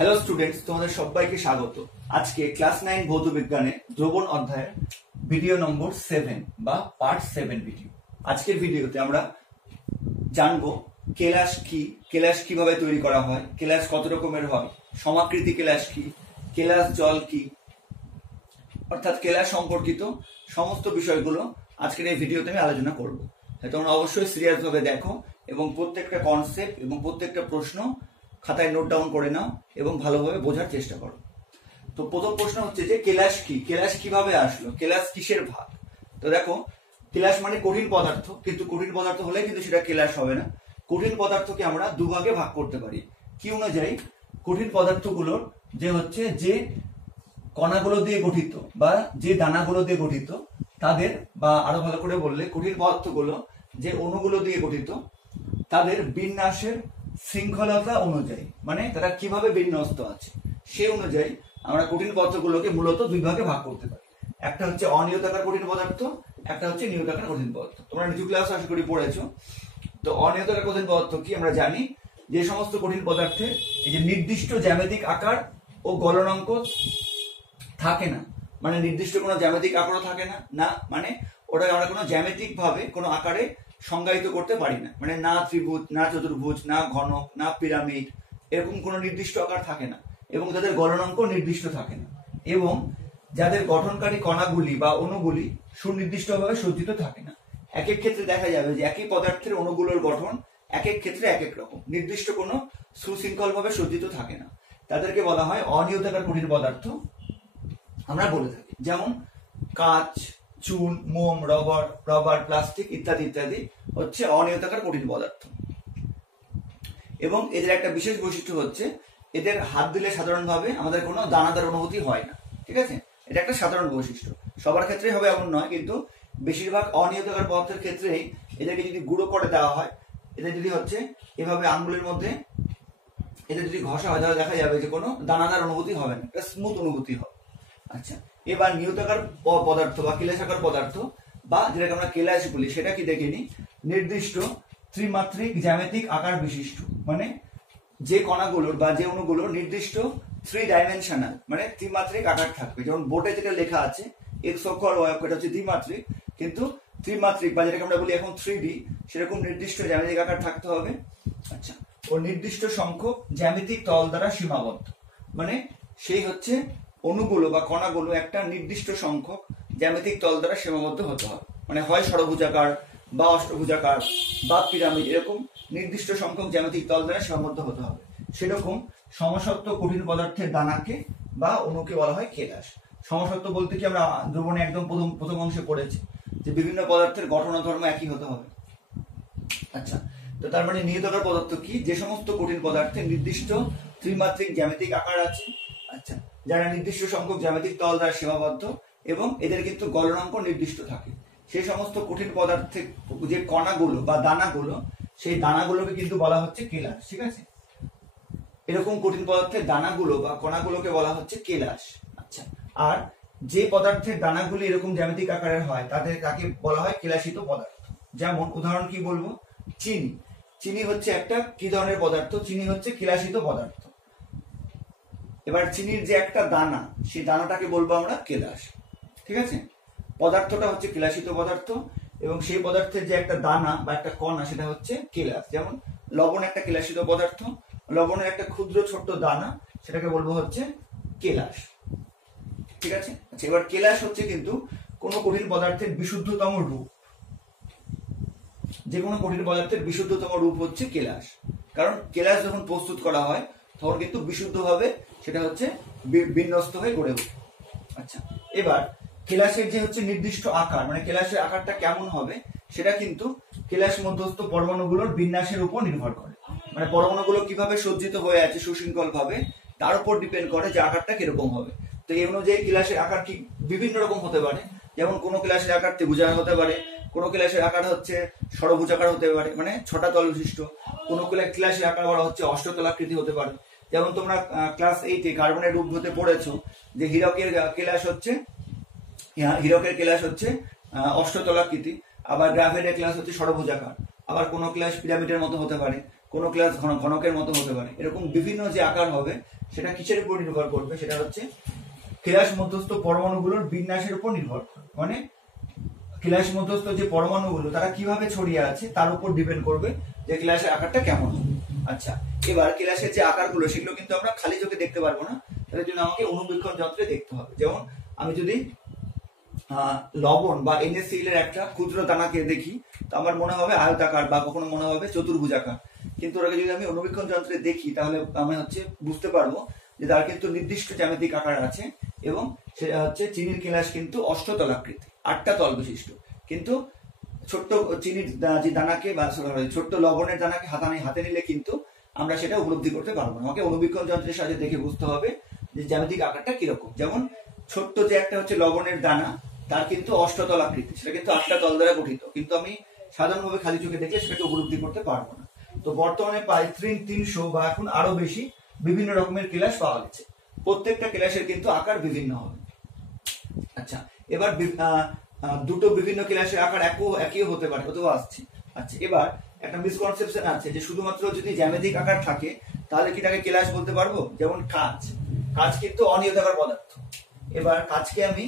Hello students, তোমাদের সবাইকে স্বাগত। আজকে ক্লাস 9 ভৌত বিজ্ঞানে দ্রবণ অধ্যায়ের ভিডিও নম্বর 7 বা পার্ট 7 ভিডিও। আজকের ভিডিওতে আমরা জানবো কেলাস কি, কেলাস কিভাবে তৈরি করা হয়, কেলাস কত রকমের হয়, সমাকৃতি কেলাস কি, কেলাস জল কি, অর্থাৎ কেলাস সম্পর্কিত সমস্ত বিষয়গুলো আজকের এই ভিডিওতে আমি আলোচনা করব। তাই তোমরা অবশ্যই সিরিয়াস ভাবে দেখো এবং প্রত্যেকটা কনসেপ্ট এবং প্রত্যেকটা প্রশ্ন খাতায় নোট ডাউন করে নাও এবং ভালোভাবে বোঝার চেষ্টা করো। তো প্রথম প্রশ্ন হচ্ছে যে কেলাস কি, কেলাস কিভাবে আসলো, কেলাস কিসের ভাগ। তো দেখো, কেলাস মানে কঠিন পদার্থ, কিন্তু কঠিন পদার্থ হলে কিন্তু সেটা কেলাস হবে না। কঠিন পদার্থকে আমরা দুভাগে ভাগ করতে পারি। কি অনুযায়ী? কঠিন পদার্থগুলোর যে কণাগুলো দিয়ে গঠিত বা যে দানাগুলো দিয়ে গঠিত তাদের, বা আরো ভালো করে বললে কঠিন পদার্থগুলো যে অণুগুলো দিয়ে গঠিত তাদের বিন্যাসের শৃঙ্খলতা অনুযায়ী, মানে তারা কিভাবে বিন্যস্ত আছে সেই অনুযায়ী আমরা কঠিন পদার্থগুলোকে মূলত দুই ভাগে ভাগ করতে পারি। একটা হচ্ছে অনিয়তাকার কঠিন পদার্থ, একটা হচ্ছে নিয়তাকার কঠিন পদার্থ। তোমরা নিচু ক্লাস আশা করি পড়েছো। তো অনিয়তাকার কঠিন পদার্থ কি? আমরা জানি যে সমস্ত কঠিন পদার্থের এই যে নির্দিষ্ট জ্যামিতিক আকার ও গলনাঙ্ক থাকে না, মানে নির্দিষ্ট কোনো জ্যামিতিক আকারও থাকে না, না মানে ওটাকে আমরা কোনো জ্যামিতিক ভাবে কোনো আকারে সংজ্ঞায়িত করতে পারি না, মানে না ত্রিভুজ, না চতুর্ভুজ, না ঘনক, না পিরামিড, এরকম কোনো নির্দিষ্ট আকার থাকে না, এবং তাদের গলনাঙ্ক নির্দিষ্ট থাকে না, এবং যাদের গঠনকারী কণাগুলি বা অণুগুলি সুনির্দিষ্টভাবে সজ্জিত থাকে না। এক এক ক্ষেত্রে দেখা যাবে যে একই পদার্থের অণুগুলোর গঠন এক এক ক্ষেত্রে এক এক রকম, নির্দিষ্ট কোনো সুশৃঙ্খল ভাবে সজ্জিত থাকে না। তাদেরকে বলা হয় অনিয়তাকার কঠিন পদার্থ আমরা বলে থাকি। যেমন কাঁচ, চুন, মোম, রবার, প্লাস্টিক ইত্যাদি ইত্যাদি হচ্ছে অনিয়তাকার কঠিন পদার্থ। এবং এদের একটা বিশেষ বৈশিষ্ট্য হচ্ছে এদের হাত দিলে সাধারণভাবে আমাদের কোনো দানাদার অনুভূতি হয় না। ঠিক আছে, এটা একটা সাধারণ বৈশিষ্ট্য, সবার ক্ষেত্রেই হবে এমন নয়, কিন্তু বেশিরভাগ অনিয়তাকার পদার্থের ক্ষেত্রেই এদেরকে যদি গুঁড়ো করে দেওয়া হয়, এদের যদি এভাবে আঙ্গুলের মধ্যে এদের যদি ঘষা হয় তাহলে দেখা যাবে যে কোনো দানাদার অনুভূতি হবে না, একটা স্মুথ অনুভূতি হবে। আচ্ছা, এবার নিয়তাকার পদার্থ বা কেলাসাকার পদার্থ বা যেটাকে আমরা কেলাস বলি সেটা কি দেখে নি? নির্দিষ্ট ত্রিমাত্রিক জ্যামিতিক আকার বিশিষ্ট, মানে যে কণাগুলোর বা যে অণুগুলোর নির্দিষ্ট 3 ডাইমেনশনাল মানে ত্রিমাত্রিক আকার থাকবে। যেমন বোর্ডে যেটা লেখা আছে এক্স অক্ষ আর ওয়াই অক্ষ, এটা হচ্ছে দ্বিমাত্রিক, কিন্তু ত্রিমাত্রিক বা যেটাকে আমরা বলি এখন 3D, সেরকম নির্দিষ্ট জ্যামিতিক আকার থাকতে হবে। আচ্ছা, ও নির্দিষ্ট সংখ্যক জ্যামিতিক তল দ্বারা সীমাবদ্ধ, মানে সেই হচ্ছে অণুগুলো বা কণাগুলো একটা নির্দিষ্ট সংখ্যক জ্যামিতিক তল দ্বারা সীমাবদ্ধ হতে হবে, মানে হয় ষড়ভুজাকার বা অষ্টভুজাকার বা পিরামিড, এরকম নির্দিষ্ট সংখ্যক জ্যামিতিক তল দ্বারা সীমাবদ্ধ হতে হবে। সেরকম সমসত্ব কঠিন পদার্থের দানাকে বা অণুকে বলা হয় কেলাস। সমসত্ব বলতে কি আমরা দ্রবণে একদম প্রথম অংশে পড়েছি যে বিভিন্ন পদার্থের গঠন ও ধর্ম একই হতে হবে। আচ্ছা, তো তার মানে নিয়তাকার পদার্থ কি? যে সমস্ত কঠিন পদার্থের নির্দিষ্ট ত্রিমাত্রিক জ্যামিতিক আকার আছে, আচ্ছা, যারা নির্দিষ্ট সংখ্যক জ্যামিতিক তল দ্বারা সীমাবদ্ধ এবং এদের কিন্তু গলনাঙ্ক নির্দিষ্ট থাকে, সেই সমস্ত কঠিন পদার্থের যে কণাগুলো বা দানাগুলো, সেই দানাগুলোকে কিন্তু বলা হচ্ছে কেলাস। ঠিক আছে, এরকম কঠিন পদার্থের দানাগুলো বা কণাগুলোকে বলা হচ্ছে কেলাস। আচ্ছা, আর যে পদার্থের দানাগুলি এরকম জ্যামিতিক আকারের হয় তাকে বলা হয় কেলাসিত পদার্থ। যেমন উদাহরণ কি বলবো? চিনি। চিনি হচ্ছে একটা কি ধরনের পদার্থ? চিনি হচ্ছে কেলাসিত পদার্থ। এবার চিনির যে একটা দানা, সেই দানাটাকে বলবো আমরা কেলাস। ঠিক আছে, পদার্থটা হচ্ছে কেলাসিত পদার্থ এবং সেই পদার্থের যে একটা দানা বা একটা কণা সেটা হচ্ছে কেলাস। যেমন লবণ একটা কেলাসিত পদার্থ, লবণের একটা ক্ষুদ্র ছোট্ট দানা, সেটাকে বলবো হচ্ছে কেলাস। ঠিক আছে, আচ্ছা, এবার কেলাস হচ্ছে কিন্তু কোনো কঠিন পদার্থের বিশুদ্ধতম রূপ। যে কোনো কঠিন পদার্থের বিশুদ্ধতম রূপ হচ্ছে কেলাস, কারণ কেলাস যখন প্রস্তুত করা হয় তখন কিন্তু বিশুদ্ধভাবে সেটা হচ্ছে বিন্যস্ত হয়ে গড়ে ওঠে। আচ্ছা, এবার কেলাসের যে হচ্ছে নির্দিষ্ট আকার, মানে কেলাসের আকারটা কেমন হবে সেটা কিন্তু কেলাস মধ্যস্থ পরমাণুগুলোর বিন্যাসের উপর নির্ভর করে, মানে পরমাণুগুলো কিভাবে সজ্জিত হয়ে আছে সুশৃঙ্খল ভাবে তার উপর ডিপেন্ড করে যে আকারটা কিরকম হবে। তো এই অনুযায়ী কেলাসের আকার কি বিভিন্ন রকম হতে পারে। যেমন কোনো কেলাসের আকার ত্রিভুজাকার হতে পারে, কোনো কেলাসের আকার হচ্ছে ষড়ভুজাকার হতে পারে, মানে 6টা তল বিশিষ্ট, কোনো কেলাসের আকার বলা হচ্ছে অষ্টতলাকৃতি হতে পারে। যেমন তোমরা ক্লাস 8-এ কার্বনের রূপ হতে পড়েছো যে হীরকের কেলাস হচ্ছে অষ্টতলাকৃতি, আবার গ্রাফাইটের কেলাস হচ্ছে ষড়ভুজাকার, আবার কোনো কেলাস পিরামিডের মতো হতে পারে, কোনো ক্লাস ঘনকের মতো হতে পারে। এরকম বিভিন্ন যে আকার হবে সেটা কিসের উপর নির্ভর করবে, সেটা হচ্ছে কেলাস মধ্যস্থ পরমাণুগুলোর বিন্যাসের উপর নির্ভর করবে। মানে কেলাস মধ্যস্থ যে পরমাণুগুলো তারা কিভাবে ছড়িয়ে আছে তার উপর ডিপেন্ড করবে যে কেলাসের আকারটা কেমন হবে। আচ্ছা, এবার কেলাসের যে আকারগুলো সেগুলো কিন্তু আমরা খালি চোখে দেখতে পারবো না, তার জন্য আমাকে অনুবীক্ষণ যন্ত্রে দেখতে হবে। যেমন আমি যদি লবণ বা NaCl এর একটা ক্ষুদ্র দানাকে দেখি তো আমার মনে হবে আয়তাকার বা কখনো মনে হবে চতুর্ভুজাকার, কিন্তু ওটাকে যদি আমি অনুবীক্ষণ যন্ত্রে দেখি তাহলে আমি বুঝতে পারবো যে তার কিন্তু নির্দিষ্ট জ্যামিতিক আকার আছে এবং সেটা হচ্ছে চিনির কেলাস কিন্তু অষ্টতলাকৃতি, 8টা তল বিশিষ্ট। কিন্তু ছোট্ট চিনির যে দানাকে বা ছোট্ট লবণের দানাকে হাতে নিলে কিন্তু আমরা সেটা উপলব্ধি করতে পারবো না। আমাকে অনুবীক্ষণ যন্ত্রের সাহায্যে দেখে বুঝতে হবে যে জ্যামিতিক আকারটা কিরকম। যেমন ছোট্ট যে একটা হচ্ছে লবণের দানা, তার কিন্তু অষ্টতল আকৃতি, সেটা কিন্তু 8টা তল দ্বারা গঠিত, কিন্তু আমি সাধারণভাবে খালি চোখে দেখলে সেটাকে উপলব্ধি করতে পারবো না। তো বর্তমানে প্রায় 300 বা এখন আরো বেশি বিভিন্ন রকমের কেলাস পাওয়া গেছে। প্রত্যেকটা কেলাসের কিন্তু আকার বিভিন্ন হবে। আচ্ছা, এবার দুটো বিভিন্ন কেলাসের আকার একই হতে পারে, অথবা আসছে। আচ্ছা, এবার একটা মিসকনসেপশন আছে যে শুধুমাত্র যদি জ্যামিতিক আকার থাকে তাহলে কি তাকে কেলাস বলতে পারবো। যেমন কাঁচ কিন্তু অনিয়তাকার পদার্থ। এবার কাঁচকে আমি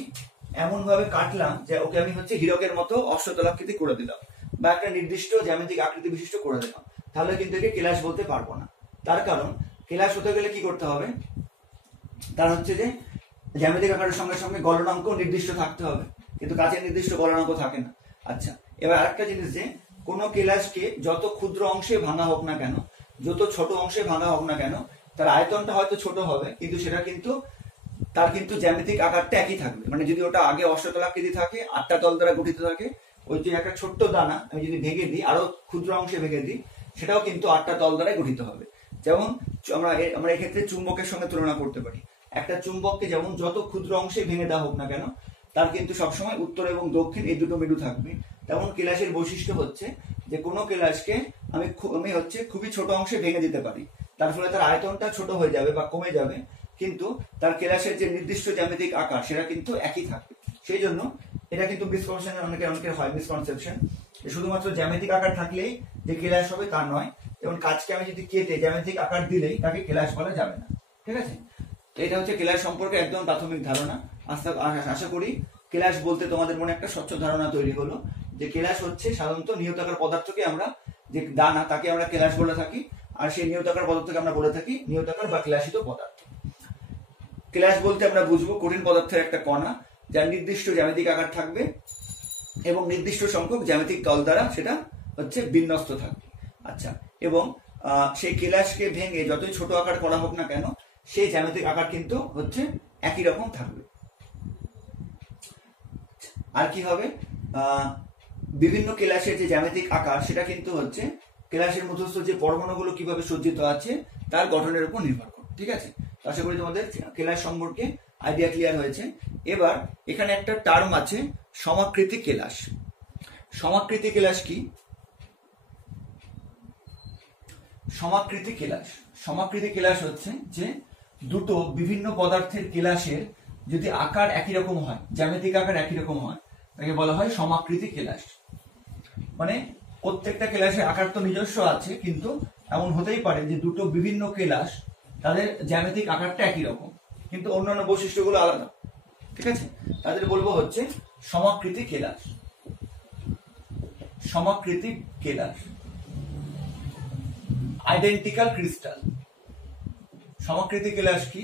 এমন ভাবে কাটলাম যে ওকে আমি হচ্ছে হীরকের মতো অষ্টতলাকৃতি করে দিলাম বা একটা নির্দিষ্ট জ্যামিতিক আকৃতি বিশিষ্ট করে দিলাম, তাহলে কিন্তু একে কেলাস বলতে পারবো না। তার কারণ কেলাস হতে গেলে কি করতে হবে, তার হচ্ছে যে জ্যামিতিক আকারের সঙ্গে সঙ্গে গলনাঙ্ক নির্দিষ্ট থাকতে হবে, কিন্তু কাঁচের নির্দিষ্ট গলনাঙ্ক থাকে না। আচ্ছা, এবার আরেকটা জিনিস যে কোনো কেলাসকে যত ক্ষুদ্র অংশে ভাঙা হোক না কেন, যত ছোট অংশে ভাঙা হোক না কেন, তার আয়তনটা হয়তো ছোট হবে কিন্তু সেটা কিন্তু তার কিন্তু জ্যামিতিক আকারটা একই থাকবে। মানে যদি ওটা আগে অষ্টতলাকৃতি থাকে, 8টা তল দ্বারা গঠিত থাকে, ওই যে একটা ছোট্ট দানা আমি যদি ভেঙে দিই, আরো ক্ষুদ্র অংশে ভেঙে দিই, সেটাও কিন্তু 8টা তল দ্বারা গঠিত হবে। যেমন আমরা এক্ষেত্রে চুম্বকের সঙ্গে তুলনা করতে পারি। একটা চুম্বককে যেমন যত ক্ষুদ্র অংশে ভেঙে দেওয়া হোক না কেন, তার কিন্তু সবসময় উত্তর এবং দক্ষিণ এই দুটো মেরু থাকবে। তেমন কেলাসের বৈশিষ্ট্য হচ্ছে যে কোনো কেলাসকে আমি হচ্ছে খুবই ছোট অংশে ভেঙে দিতে পারি, তার ফলে তার আয়তনটা ছোট হয়ে যাবে বা কমে যাবে, কিন্তু তার কেলাসের যে নির্দিষ্ট জ্যামিতিক আকার সেটা কিন্তু একই থাকবে। সেই জন্য এটা কিন্তু অনেকের হয় মিসকনসেপশন, শুধুমাত্র জ্যামিতিক আকার থাকলেই যে কেলাস হবে তা নয়। যেমন কাঁচকে আমি যদি কেটে জ্যামিতিক আকার দিলেই তাকে কেলাস বলা যাবে না। ঠিক আছে, তো এটা হচ্ছে কেলাস সম্পর্কে একদম প্রাথমিক ধারণা। আশা করি কেলাস বলতে তোমাদের মনে একটা স্বচ্ছ ধারণা তৈরি হলো যে কেলাস হচ্ছে সাধারণত নিয়তাকার পদার্থকে আমরা যে দানা তাকে আমরা কেলাস বলে থাকি, আর সেই নিয়তাকার পদার্থকে আমরা বলে থাকি নিয়তাকার বা কেলাসিত পদার্থ। কেলাস বলতে আমরা বুঝবো কঠিন পদার্থের একটা কণা যার নির্দিষ্ট জ্যামিতিক আকার থাকবে এবং নির্দিষ্ট সংখ্যক জ্যামিতিক তল দ্বারা সেটা হচ্ছে বিন্যস্ত থাকবে। আচ্ছা, এবং সেই কেলাসকে ভেঙে যতই ছোট আকার করা হোক না কেন, সেই জ্যামিতিক আকার কিন্তু হচ্ছে একই রকম থাকবে। আর কি হবে, বিভিন্ন কেলাসের যে জ্যামিতিক আকার সেটা কিন্তু হচ্ছে কেলাসের মধ্যস্থ যে পরমাণুগুলো কিভাবে সজ্জিত আছে তার গঠনের উপর নির্ভর করে। ঠিক আছে, আশা করি তোমাদের কেলাস সম্পর্কে আইডিয়া ক্লিয়ার হয়েছে। এবার এখানে একটা টার্ম আছে সমাকৃতি কেলাস। সমাকৃতি কেলাস কি? সমাকৃতি কেলাস হচ্ছে যে দুটো বিভিন্ন পদার্থের কেলাসের যদি আকার একই রকম হয়, জ্যামিতিক আকার একই রকম হয়, তাকে বলা হয় সমাকৃতি কেলাস। মানে প্রত্যেকটা কেলাসের আকার তো নিজস্ব আছে, কিন্তু এমন হতেই পারে যে দুটো বিভিন্ন কেলাস তাদের জ্যামিতিক আকারটা একই রকম কিন্তু অন্যান্য বৈশিষ্ট্যগুলো আলাদা। ঠিক আছে, তাদের বলবো হচ্ছে সমাকৃতি কেলাস। সমাকৃতি কেলাস, আইডেন্টিক্যাল ক্রিস্টাল। সমাকৃতি কেলাস কি?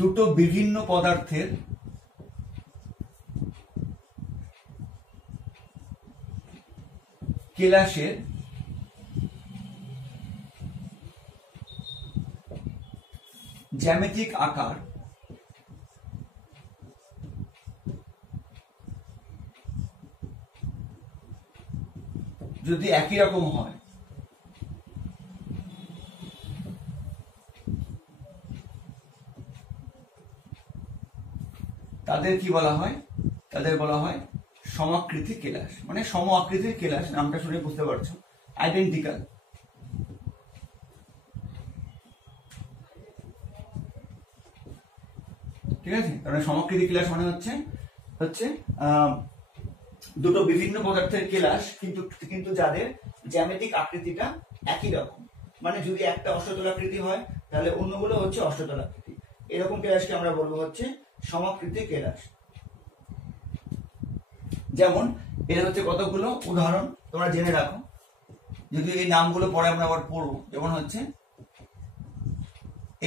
দুটো বিভিন্ন পদার্থের কেলাসের জ্যামিতিক আকার যদি একই রকম হয় তাদের কি বলা হয়? তাদের বলা হয় সমাকৃতি কেলাস। মানে সম আকৃতির কেলাস, নামটা শুনে বুঝতে পারছো, আইডেন্টিক্যাল। ঠিক আছে, কারণ সমাকৃতি কেলাস মানে হচ্ছে হচ্ছে দুটো বিভিন্ন পদার্থের কেলাস, কিন্তু যাদের জ্যামিতিক আকৃতিটা একই রকম। মানে যদি একটা অষ্টতলাকৃতি হয় তাহলে অন্যগুলো হচ্ছে অষ্টতলাকৃতি। এরকম কেলাসকে আমরা বলবো হচ্ছে সমাকৃতি কেলাস। যেমন এটা হচ্ছে কতগুলো উদাহরণ তোমরা জেনে রাখো, যদি এই নামগুলো পরে আমরা আবার পড়বো। যেমন হচ্ছে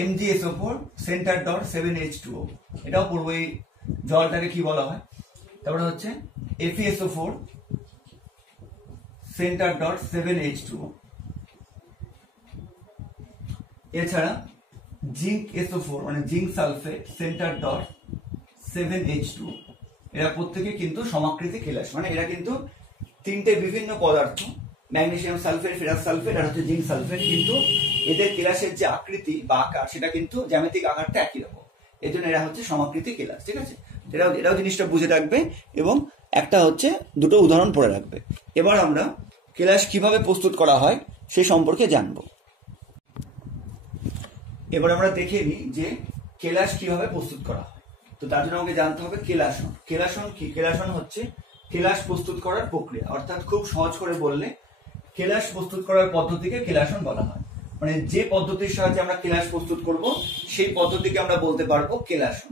MgSO4 সেন্টার ডট 7H2O, এটাও পড়বো এই জলটাকে কি বলা হয়। তারপরে হচ্ছে FeSO4 সেন্টার ডট 7H2O। এছাড়া জিঙ্ক SO4 মানে zinc sulphate centre dot 7H2O। এরা প্রত্যেকে কিন্তু সমাকৃতি কেলাস। মানে এরা কিন্তু তিনটে বিভিন্ন পদার্থ, ম্যাগনেসিয়াম সালফেট, ফেরাস সালফেট আর হচ্ছে জিঙ্ক সালফেট, কিন্তু এদের কেলাসের যে আকৃতি বা আকার সেটা কিন্তু জ্যামিতিক আকারটা একই রকম। এই জন্য এরা হচ্ছে সমাকৃতি কেলাস। ঠিক আছে, এরাও জিনিসটা বুঝে রাখবে এবং একটা হচ্ছে দুটো উদাহরণ পড়ে রাখবে। এবার আমরা কেলাস কিভাবে প্রস্তুত করা হয় সে সম্পর্কে জানবো। এবার আমরা দেখে নিই যে কেলাস কিভাবে প্রস্তুত করা হয়। তো তার জন্য আমাকে জানতে হবে কেলাসন। কেলাসন কি? কেলাসন হচ্ছে কেলাস প্রস্তুত করার প্রক্রিয়া, অর্থাৎ খুব সহজ করে বললে কেলাস প্রস্তুত করার পদ্ধতিকে কেলাসন বলা হয়। মানে যে পদ্ধতির সাহায্যে আমরা কেলাস প্রস্তুত করব সেই পদ্ধতিকে আমরা বলতে পারবো কেলাসন।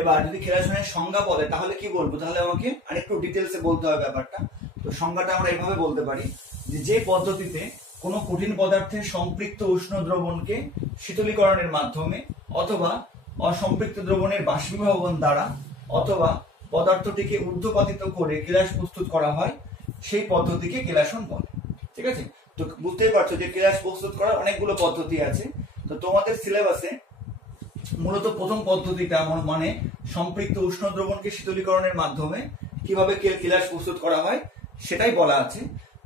এবার যদি কেলাসনের সংজ্ঞা বলে তাহলে কি বলবো? তাহলে আমাকে আরেকটু ডিটেলসে বলতে হবে ব্যাপারটা। তো সংজ্ঞাটা আমরা এভাবে বলতে পারি যে পদ্ধতিতে কোনো কঠিন পদার্থের সম্পৃক্ত উষ্ণ দ্রবণকে শীতলীকরণের মাধ্যমে অথবা অসম্পৃক্ত দ্রবণের বাষ্পীভবন দ্বারা অথবা পদার্থটিকে ঊর্ধ্বপাতিত করে কেলাস প্রস্তুত করা হয়, সেই পদ্ধতিকে কেলাসন বলে। ঠিক আছে, তো বুঝতেই পারছো যে কেলাস প্রস্তুত করার অনেকগুলো পদ্ধতি আছে। তো তোমাদের সিলেবাসে মূলত প্রথম পদ্ধতিটা মানে সম্পৃক্ত উষ্ণ দ্রবণকে শীতলীকরণের মাধ্যমে কিভাবে কেলাস প্রস্তুত করা হয় সেটাই বলা আছে।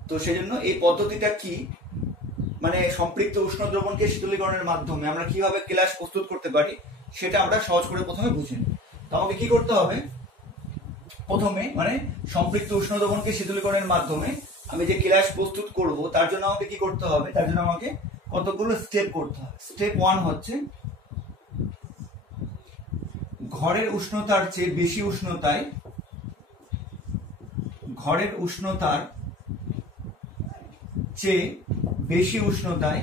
তো সেজন্য এই পদ্ধতিটা কি, মানে সম্পৃক্ত উষ্ণ দ্রবণকে শীতলীকরণের মাধ্যমে আমরা কিভাবে কেলাস প্রস্তুত করতে পারি সেটা আমরা সহজ করে প্রথমে বুঝে নিই। তো আমাকে কি করতে হবে? প্রথমে মানে সম্পৃক্ত উষ্ণ দ্রবণকে শীতলীকরণের মাধ্যমে আমি যে কেলাস প্রস্তুত করব তার জন্য আমাকে কি করতে হবে? তার জন্য আমাকে কতগুলো স্টেপ করতে হবে। স্টেপ 1 হচ্ছে ঘরের উষ্ণতার চেয়ে বেশি উষ্ণতায়, ঘরের উষ্ণতার চেয়ে বেশি উষ্ণতায়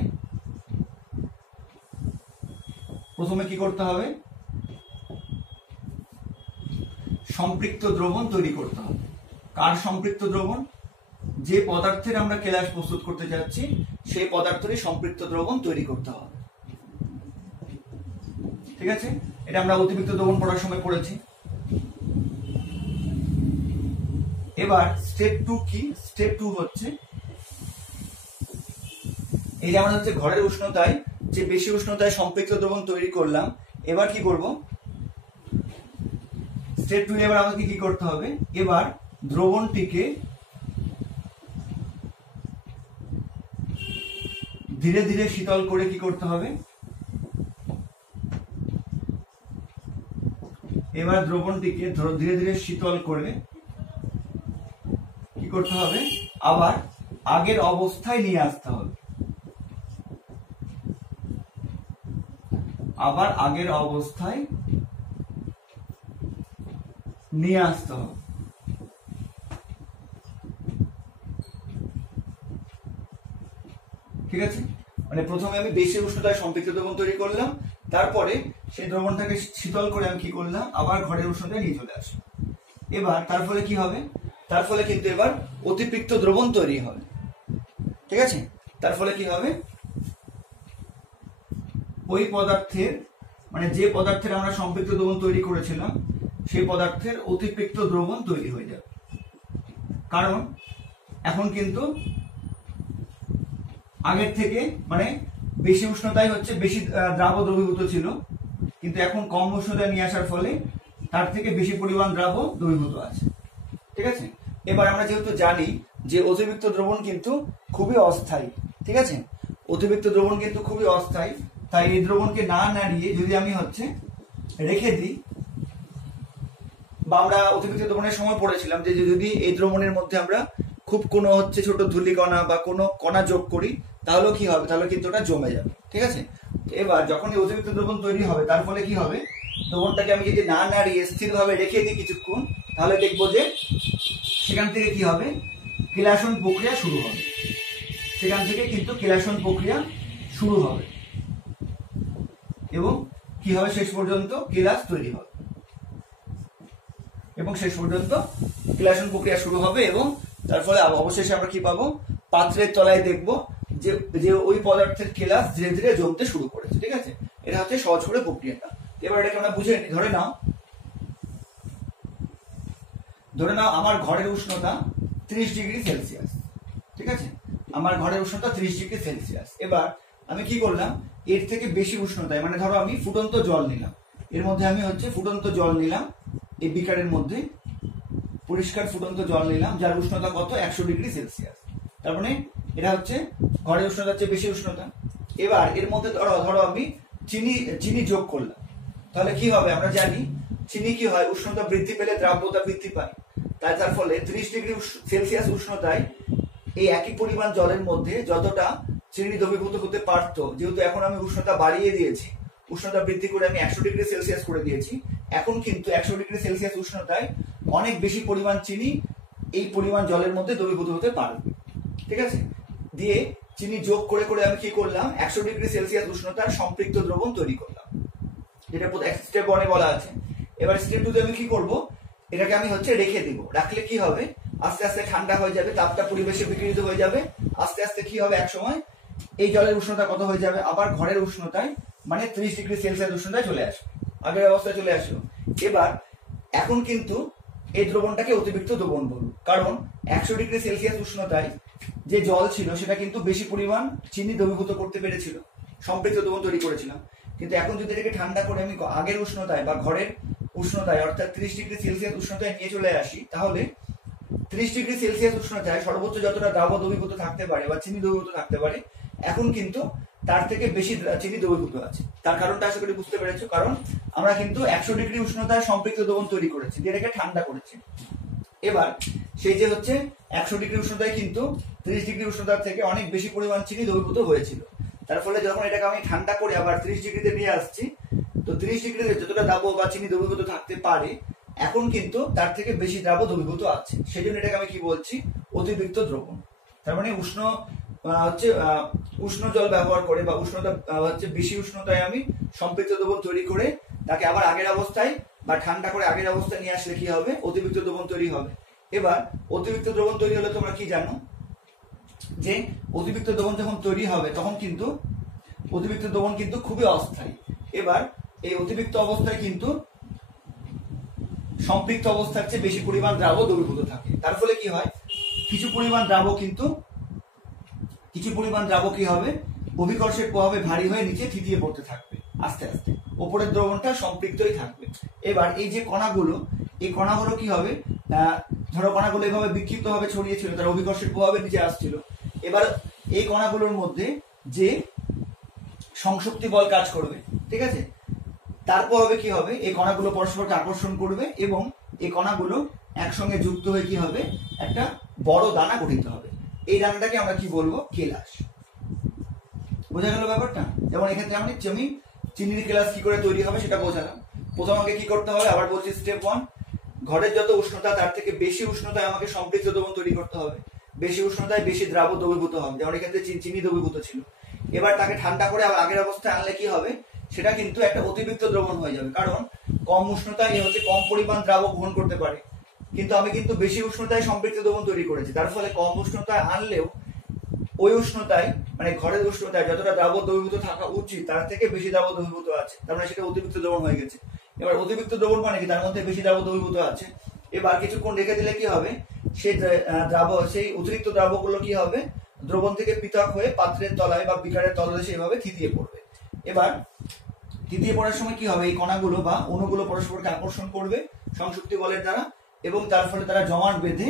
প্রথমে কি করতে হবে? সম্পৃক্ত দ্রবণ তৈরি করতে হবে। কার সম্পৃক্ত দ্রবণ? যে পদার্থের আমরা কেলাস প্রস্তুত করতে যাচ্ছি সেই পদার্থেরই সম্পৃক্ত দ্রবণ তৈরি করতে হবে। ঠিক আছে, এটা আমরা অতিরিক্ত দ্রবণ পড়ার সময় পড়েছি। এবার স্টেপ 2 কি? স্টেপ 2 হচ্ছে এই যে আমরা হচ্ছে ঘরের উষ্ণতায় যে বেশি উষ্ণতায় সম্পৃক্ত দ্রবণ তৈরি করলাম। এবার কি করব? স্টেপ 2 এবার আমাকে কি করতে হবে? এবার দ্রবণটিকে ধীরে ধীরে শীতল করে কি করতে হবে? এবার দ্রবণটিকে ধীরে ধীরে শীতল করে কি করতে হবে? আবার আগের অবস্থায় নিয়ে আসতে হবে। আবার আগের অবস্থায় নিয়ে আসতে হবে। ঠিক আছে, মানে প্রথমে আমি বেশি উষ্ণতায় সম্পৃক্ত দ্রবণ তৈরি করলাম, তারপরে সেই দ্রবণটাকে শীতল করে আমি কি করলাম? আবার ঘরের উষ্ণতায় নিয়ে চলে আসলাম। এবার তার ফলে কি হবে? তার ফলে কিন্তু এবার অতিরিক্ত দ্রবণ তৈরি হবে। ঠিক আছে, তার ফলে কি হবে? ওই পদার্থের মানে যে পদার্থের আমরা সম্পৃক্ত দ্রবণ তৈরি করেছিলাম সেই পদার্থের অতিরিক্ত দ্রবণ তৈরি হয়ে যাবে। কারণ এখন কিন্তু আগের থেকে মানে বেশি উষ্ণতায় হচ্ছে বেশি দ্রাব দ্রবীভূত ছিল, কিন্তু এখন কম উষ্ণতায় নিয়ে আসার ফলে তার থেকে বেশি পরিমাণ দ্রাব দ্রবীভূত আছে। ঠিক আছে, এবার আমরা যেহেতু জানি যে অতিরিক্ত দ্রবণ কিন্তু খুবই অস্থায়ী। ঠিক আছে, অতিরিক্ত দ্রবণ কিন্তু খুবই অস্থায়ী, তাই এই দ্রবণকে না নাড়িয়ে যদি আমি হচ্ছে রেখে দিই, বা আমরা অতিরিক্ত দ্রবণের সময় পড়েছিলাম যে যদি এই দ্রবণের মধ্যে আমরা খুব কোনো হচ্ছে ছোট ধূলিকণা বা কোনো কণা যোগ করি তাহলেও কি হবে? তাহলে কিন্তু ওটা জমে যাবে। ঠিক আছে, এবার যখন এই অতিরিক্ত দ্রবণ তৈরি হবে তার ফলে কি হবে? দ্রবণটাকে আমি যদি না নাড়িয়ে স্থিরভাবে রেখে দিই কিছুক্ষণ, তাহলে দেখবো যে সেখান থেকে কি হবে, কেলাসন প্রক্রিয়া শুরু হবে। সেখান থেকে কিন্তু কেলাসন প্রক্রিয়া শুরু হবে এবং কি হবে, শেষ পর্যন্ত কেলাস তৈরি হবে এবং শেষ পর্যন্ত কেলাসন প্রক্রিয়া শুরু হবে এবং তার ফলে অবশেষে আমরা কি পাবো, পাত্রের তলায় দেখবো যে যে ওই পদার্থের কেলাস ধীরে ধীরে জমতে শুরু করেছে। ঠিক আছে, এটা হচ্ছে সহজ করে প্রক্রিয়াটা। এবার এটাকে আমরা বুঝে নিই। ধরে নাও আমার ঘরের উষ্ণতা 30 ডিগ্রি সেলসিয়াস। ঠিক আছে, আমার ঘরের উষ্ণতা 30 ডিগ্রি সেলসিয়াস। এবার আমি কি করলাম, এর থেকে বেশি উষ্ণতায়, মানে ধরো আমি ফুটন্ত জল নিলাম, এর মধ্যে আমি হচ্ছে ফুটন্ত জল নিলাম, এই বিকারের মধ্যে পরিষ্কার ফুটন্ত জল নিলাম যার উষ্ণতা কত, 100 ডিগ্রি সেলসিয়াস। তার মানে এটা হচ্ছে ঘরের উষ্ণতার চেয়ে বেশি উষ্ণতা। এবার এর মধ্যে ধরো আমি চিনি যোগ করলাম, তাহলে কি হবে, আমরা জানি চিনি কি হয়, উষ্ণতা বৃদ্ধি পেলে দ্রাব্যতা বৃদ্ধি পায়। তার ফলে 30 ডিগ্রি সেলসিয়াস উষ্ণতায় এই একই পরিমাণ জলের মধ্যে যতটা চিনি দ্রবীভূত হতে পারত, যেহেতু এখন আমি উষ্ণতা বাড়িয়ে দিয়েছি, উষ্ণতা বৃদ্ধি করে আমি 100 ডিগ্রি সেলসিয়াস করে দিয়েছি, এখন কিন্তু 100 ডিগ্রি সেলসিয়াস উষ্ণতায় অনেক বেশি পরিমাণ চিনি এই পরিমাণ জলের মধ্যে দ্রবীভূত হতে পারবে। ঠিক আছে, দিয়ে চিনি যোগ করে করে আমি কি করলাম, 100 ডিগ্রি সেলসিয়াস উষ্ণতার সম্পৃক্ত দ্রবণ তৈরি করলাম, যেটা স্টেপ 1 বলা আছে। এবার স্টেপ 2 তে আমি কি করব, এটাকে আমি হচ্ছে রেখে দিব। রাখলে কি হবে, আস্তে আস্তে ঠান্ডা হয়ে যাবে, তাপটা পরিবেশে বিকিরিত হয়ে যাবে। আস্তে আস্তে কি হবে, এক সময় এই জলের উষ্ণতা কত হয়ে যাবে, আবার ঘরের উষ্ণতায় মানে 30 ডিগ্রি সেলসিয়াস উষ্ণতায় চলে আসবে, আগের অবস্থায় চলে আসবে। এবার এখন কিন্তু এই দ্রবণটাকে অতিরিক্ত দ্রবণ বলবো, কারণ 100 ডিগ্রি সেলসিয়াস উষ্ণতায় যে জল ছিল সেটা কিন্তু বেশি পরিমাণ চিনি দ্রবীভূত করতে পেরেছিল, সম্পৃক্ত দ্রবণ তৈরি করেছিলাম। কিন্তু এখন যদি এটাকে ঠান্ডা করে আমি আগের উষ্ণতায় বা ঘরের উষ্ণতায় অর্থাৎ 30 ডিগ্রি সেলসিয়াস উষ্ণতায় নিয়ে চলে আসি, তাহলে 30 ডিগ্রি সেলসিয়াস উষ্ণতায় সর্বোচ্চ যতটা দ্রাব্য দ্রবীভূত থাকতে পারে বা চিনি দ্রবীভূত থাকতে পারে, এখন কিন্তু তার থেকে বেশি চিনি দ্রবীভূত আছে। তার কারণটা আশা করি বুঝতে পেরেছো, কারণ আমরা কিন্তু 100 ডিগ্রি উষ্ণতায় সম্পৃক্ত দ্রবণ তৈরি করেছি, যেটাকে ঠান্ডা করেছি। এবার সেই যে হচ্ছে 100 ডিগ্রি উষ্ণতায় কিন্তু 30 ডিগ্রি উষ্ণতার থেকে অনেক বেশি পরিমাণ চিনি দ্রবীভূত হয়েছিল। তার ফলে যখন এটাকে আমি ঠান্ডা করে আবার 30 ডিগ্রিতে নিয়ে আসছি, তো 30 ডিগ্রিতে যতটা দ্রাব্য বা চিনি দ্রবীভূত থাকতে পারে, এখন কিন্তু তার থেকে বেশি দ্রাব্য দ্রবীভূত আছে। সেই জন্য এটাকে আমি কি বলছি, অতিরিক্ত দ্রবণ। তার মানে উষ্ণ জল ব্যবহার করে বা উষ্ণতা হচ্ছে বেশি উষ্ণতায় আমি সম্পৃক্ত দ্রবণ তৈরি করে তাকে আবার আগের অবস্থায় বা ঠান্ডা করে আগের অবস্থায় নিয়ে আসলে কি হবে, অতিরিক্ত দ্রবণ তৈরি হবে। এবার অতিরিক্ত দ্রবণ তৈরি হলে তোমরা কি জানো, যে অতিরিক্ত দ্রবণ যখন তৈরি হবে তখন কিন্তু অতিরিক্ত দ্রবণ কিন্তু খুবই অস্থায়ী। এবার এই অতিরিক্ত অবস্থায় কিন্তু সম্পৃক্ত অবস্থার চেয়ে বেশি পরিমাণ দ্রাব্য দ্রবীভূত থাকে। তার ফলে কি হয়, কিছু পরিমাণ দ্রাব্য কি হবে, অভিকর্ষের প্রভাবে ভারী হয়ে নিচে থিতিয়ে পড়তে থাকবে আস্তে আস্তে, উপরের দ্রবণটা সম্পৃক্তই থাকবে। এবার এই যে কণাগুলো, এই কণাগুলো কি হবে, ধরো কণাগুলো এভাবে বিক্ষিপ্ত ভাবে ছড়িয়ে ছিল, তার অভিকর্ষের প্রভাবে নিচে আসছিল। এবার এই কণাগুলোর মধ্যে যে সংশক্তি বল কাজ করবে, ঠিক আছে, তার প্রভাবে কি হবে, এই কণাগুলো পরস্পরকে আকর্ষণ করবে এবং এই কণাগুলো একসঙ্গে যুক্ত হয়ে কি হবে, একটা বড় দানা গঠিত হবে। এই দানাটাকে আমরা কি বলবো, কেলাস। বোঝা গেল ব্যাপারটা? যেমন এক্ষেত্রে আমি চিনির কেলাস কি করে তৈরি হবে সেটা বোঝালাম। প্রথম আমাকে কি করতে হবে, আবার বলছি স্টেপ 1, ঘরের যত উষ্ণতা তার থেকে বেশি উষ্ণতায় আমাকে সম্পৃক্ত দ্রবণ তৈরি করতে হবে, বেশি উষ্ণতায় বেশি দ্রাব্য দ্রবীভূত হবে, যেমন এক্ষেত্রে চিনি দ্রবীভূত ছিল। এবার তাকে ঠান্ডা করে আবার আগের অবস্থায় আনলে কি হবে, সেটা কিন্তু একটা অতিরিক্ত দ্রবণ হয়ে যাবে, কারণ কম উষ্ণতায় হচ্ছে কম পরিমাণ দ্রাবক গ্রহণ করতে পারে, কিন্তু আমি কিন্তু বেশি উষ্ণতায় সম্পৃক্ত দ্রবণ তৈরি করেছি। তার ফলে কম উষ্ণতায় আনলেও ওই উষ্ণতায় মানে ঘরের উষ্ণতায় যতটা দ্রাবক দ্রবীভূত থাকা উচিত তার থেকে বেশি দ্রাবক দ্রবীভূত আছে, তার মানে সেটা অতিরিক্ত দ্রবণ হয়ে গেছে। এবার অতিরিক্ত দ্রবণ মানে কি, তার মধ্যে বেশি দ্রাবক দ্রবীভূত আছে। এবার কিছুক্ষণ রেখে দিলে কি হবে, সেই অতিরিক্ত দ্রাবকগুলো কি হবে, দ্রবণ থেকে পৃথক হয়ে পাত্রের তলায় বা বিকারের তলদেশে এভাবে থিতিয়ে পড়বে। এবার থিতিয়ে পড়ার সময় কি হবে, এই কণাগুলো বা অণুগুলো পরস্পরকে আকর্ষণ করবে সংশক্তি বলের দ্বারা, এবং তার ফলে তারা জমাট বেঁধে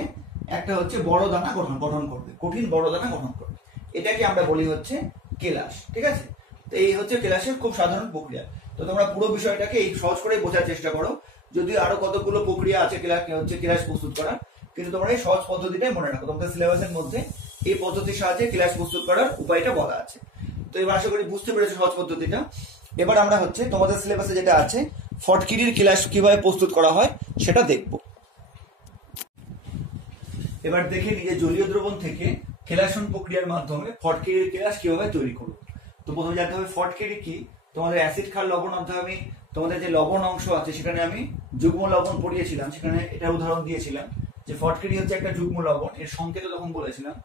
একটা হচ্ছে বড় দানা গঠন করবে, কঠিন বড় দানা গঠন করবে। এটাকে আমরা বলি হচ্ছে কেলাস। ঠিক আছে, তো এই হচ্ছে কেলাসের খুব সাধারণ প্রক্রিয়া। তো তোমরা পুরো বিষয়টাকে এই সহজ করে বোঝার চেষ্টা করো, যদিও আরো কতগুলো প্রক্রিয়া আছে কেলাস প্রস্তুত করার, কিন্তু তোমরা এই সহজ পদ্ধতিটাই মনে রাখো। তোমাদের সিলেবাসের মধ্যে এই পদ্ধতির সাহায্যে কেলাস প্রস্তুত করার উপায়টা বলা আছে। তো এবার আশা করি বুঝতে পেরেছো সহজ পদ্ধতিটা। এবার আমরা হচ্ছে তোমাদের সিলেবাসে যেটা আছে ফটকিরির কেলাস কিভাবে প্রস্তুত করা হয় সেটা দেখবো। এবার দেখে নিই যে জলীয় দ্রবণ থেকে কেলাসন প্রক্রিয়ার মাধ্যমে ফটকিরির কেলাস কিভাবে তৈরি করব। তো প্রথমে জানতে হবে ফটকিরি কি। তোমাদের অ্যাসিড ক্ষার লবণ অধ্যায়ে আমি তোমাদের যে লবণ অংশ আছে সেখানে আমি যুগ্ম লবণ পড়িয়েছিলাম, সেখানে এটা উদাহরণ দিয়েছিলাম যে ফটকিরি হচ্ছে একটা যুগ্ম লবণ। এর সংকেত তখন বলেছিলাম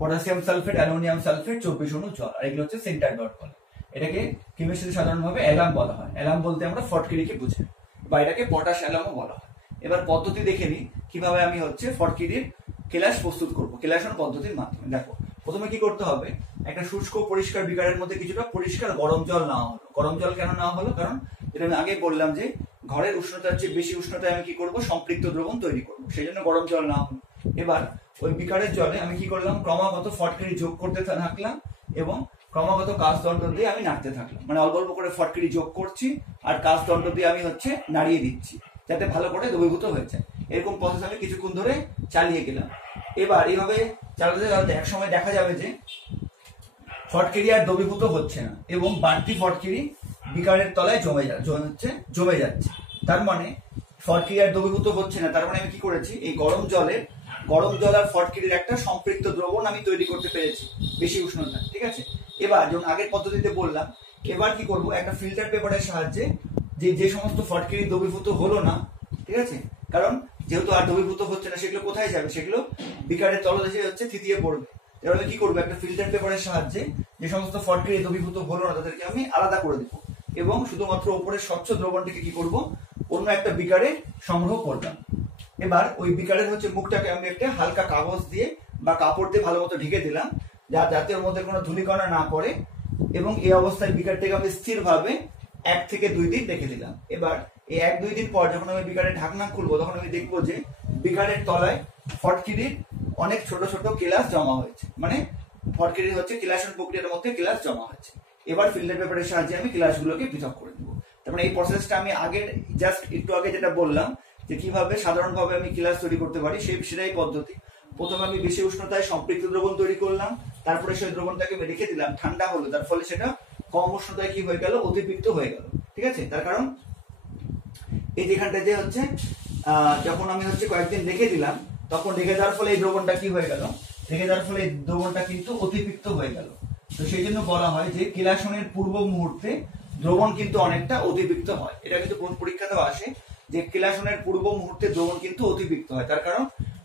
পটাশিয়াম সালফেট, অ্যালুমিনিয়াম সালফেট, 24 অণু জল, আর এগুলো হচ্ছে সেন্টার ডট বলে। এটাকে কেমিস্ট্রিতে সাধারণভাবে অ্যালাম বলা হয়। অ্যালাম বলতে আমরা ফটকিরিকে বুঝি, বা এটাকে পটাশ অ্যালামও বলা হয়। এবার পদ্ধতি দেখে নিই কিভাবে আমি হচ্ছে ফটকিরির কেলাস প্রস্তুত করব কেলাসন পদ্ধতির মাধ্যমে। দেখো প্রথমে কি করতে হবে, একটা শুষ্ক পরিষ্কার বিকারের মধ্যে কিছুটা পরিষ্কার গরম জল নেওয়া হলো। গরম জল কেন নেওয়া হলো, কারণ যেটা আমি আগে বললাম যে ঘরের উষ্ণতার চেয়ে বেশি উষ্ণতায় আমি কি করব, সম্পৃক্ত দ্রবণ তৈরি করব, সেই জন্য গরম জল নেওয়া হলো। এবার ওই বিকারের জলে আমি কি করলাম, ক্রমাগত ফটকিরি যোগ করতে থাকলাম এবং ক্রমাগত কাঁচদণ্ড দিয়ে আমি নাড়তে থাকলাম। মানে অল্প অল্প করে ফটকিরি যোগ করছি আর কাঁচদণ্ড দিয়ে আমি হচ্ছে নাড়িয়ে দিচ্ছি যাতে ভালো করে দ্রবীভূত হয়ে যায়। এরকম প্রসেস আমি কিছুক্ষণ ধরে চালিয়ে গেলাম। এবার এইভাবে চালাতে চালাতে এক সময় দেখা যাবে যে ফটকিরি আর দ্রবীভূত হচ্ছে না এবং বাড়তি ফটকিরি বিকারের তলায় জমে যাচ্ছে। তার মানে ফটকিরি আর দ্রবীভূত হচ্ছে না। তার মানে আমি কি করেছি, এই গরম জল আর ফটকিরির একটা সম্পৃক্ত দ্রবণ আমি তৈরি করতে পেরেছি বেশি উষ্ণতা। ঠিক আছে, এবার যেমন আগের পদ্ধতিতে বললাম, এবার কি করব, একটা ফিল্টার পেপারের সাহায্যে যে সমস্ত ফটকিরি দ্রবীভূত হলো না, ঠিক আছে, কারণ যেহেতু আর দ্রবীভূত হচ্ছে না, সেগুলো কোথায় যাবে, সেগুলো বিকারের তলদেশে হচ্ছে থিতিয়ে পড়বে। এবার আমি কি করবো, একটা ফিল্টার পেপারের সাহায্যে যে সমস্ত ফটকিরি দ্রবীভূত হলো না তাদেরকে আমি আলাদা করে দেবো এবং শুধুমাত্র উপরের স্বচ্ছ দ্রবণটিকে কি করব, অন্য একটা বিকারে সংগ্রহ করলাম। এবার ওই বিকারের হচ্ছে মুখটাকে আমি একটা হালকা কাগজ দিয়ে বা কাপড় দিয়ে ভালো মতো ঢেকে দিলাম যাতে ওর মধ্যে কোনো ধূলিকণা না পড়ে, এবং এই অবস্থায় বিকারটাকে আমি স্থিরভাবে 1 থেকে 2 দিন রেখে দিলাম। এবার এই 1-2 দিন পর যখন আমি বিকারের ঢাকনা খুলবো তখন আমি দেখবো যে বিকারের তলায় ফটকিরির অনেক ছোট ছোট কেলাস জমা হয়েছে। মানে ফটকিরির হচ্ছে কেলাসন প্রক্রিয়ার মধ্যে কেলাস জমা হয়েছে। এবার ফিল্টার পেপারের সাহায্যে আমি কেলাসগুলোকে পৃথক করে দেবো। তার মানে এই প্রসেসটা আমি একটু আগে যেটা বললাম যে কিভাবে সাধারণভাবে আমি কেলাস তৈরি করতে পারি, সেটাই পদ্ধতি। প্রথমে আমি বেশি উষ্ণতায় সম্পৃক্ত দ্রবণ তৈরি করলাম, তারপরে সেই দ্রবণটাকে আমি রেখে দিলাম, ঠান্ডা হলো, তার ফলে সেটা কম উষ্ণতায় কি হয়ে গেল, অতিরিক্ত হয়ে গেল। ঠিক আছে, তার কারণ এই যেখানটা যে হচ্ছে যখন আমি হচ্ছে কয়েকদিন রেখে দিলাম, তখন রেখে দেওয়ার ফলে এই দ্রবণটা কি হয়ে গেল, রেখে দেওয়ার ফলে এই দ্রবণটা কিন্তু অতিরিক্ত হয়ে গেল। তো সেই জন্য বলা হয় যে কেলাসনের পূর্ব মুহূর্তে দ্রবণ কিন্তু অনেকটা অতিরিক্ত হয়। এটা কিন্তু পরীক্ষাতেও আসে যে কেলাসনের পূর্ব মুহূর্তে দ্রবণ কিন্তু অতিরিক্ত হয়। তার কারণ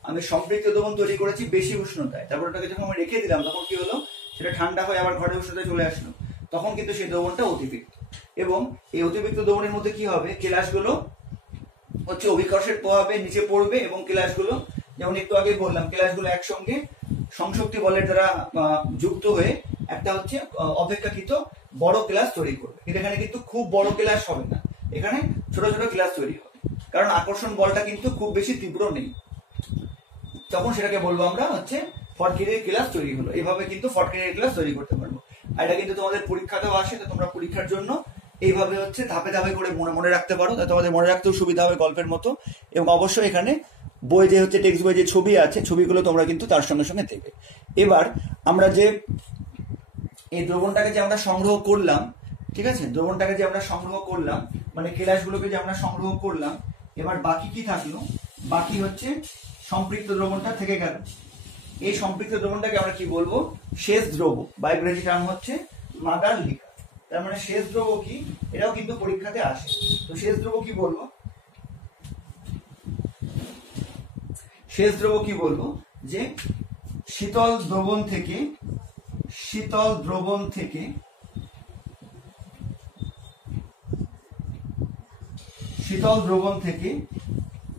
আমি সম্পৃক্ত দ্রবণ তৈরি করেছি বেশি উষ্ণতায়, তারপর ওটাকে যখন আমি রেখে দিলাম তখন কি হলো, সেটা ঠান্ডা হয়ে আবার ঘরের উষ্ণতায় চলে আসলো, তখন কিন্তু সেই দ্রবণটা অতিরিক্ত। এবং এই অতিরিক্ত দ্রবণের মধ্যে কি হবে, কেলাসগুলো হচ্ছে অভিকর্ষের প্রভাবে নিচে পড়বে এবং কেলাসগুলো, যেমন একটু আগে বললাম, কেলাসগুলো একসঙ্গে সংশক্তি বলের দ্বারা যুক্ত হয়ে একটা হচ্ছে অপেক্ষাকৃত বড় ক্লাস তৈরি করবে। কিন্তু এখানে কিন্তু খুব বড় ক্লাস হবে না, এখানে ছোট ছোট ক্লাস তৈরি হবে, কারণ আকর্ষণ বলটা কিন্তু খুব বেশি তীব্র নেই। তখন সেটাকে বলবো আমরা হচ্ছে ফটকিরির ক্লাস তৈরি হলো। এইভাবে কিন্তু ফটকিরির ক্লাস তৈরি করতে পারবো। আর এটা কিন্তু তোমাদের পরীক্ষাতেও আসে, তো তোমরা পরীক্ষার জন্য এইভাবে হচ্ছে ধাপে ধাপে করে মনে রাখতে পারো, তাই তোমাদের মনে রাখতেও সুবিধা হবে গল্পের মতো। এবং অবশ্যই এখানে বই যে হচ্ছে টেক্সট বই যে ছবি আছে, ছবিগুলো তোমরা কিন্তু তার সঙ্গে সঙ্গে দেবে। এবার আমরা যে এই দ্রবণটাকে যে আমরা সংগ্রহ করলাম, ঠিক আছে, দ্রবণটাকে যে আমরা সংগ্রহ করলাম, মানে কেলাসগুলোকে যে আমরা সংগ্রহ করলাম, এবার বাকি কি থাকলো, বাকি হচ্ছে সম্পৃক্ত দ্রবণটা থেকে গেল। এই সম্পৃক্ত দ্রবণটাকে আমরা কি বলবো, শেষ দ্রব, বা ইংরেজি টার্ম হচ্ছে মাদার লিকার। তার মানে শেষ দ্রব কি, এটাও কিন্তু পরীক্ষাতে আসে। তো শেষ দ্রব কি বলবো, শেষ দ্রব কি বলবো, যে শীতল দ্রবণ থেকে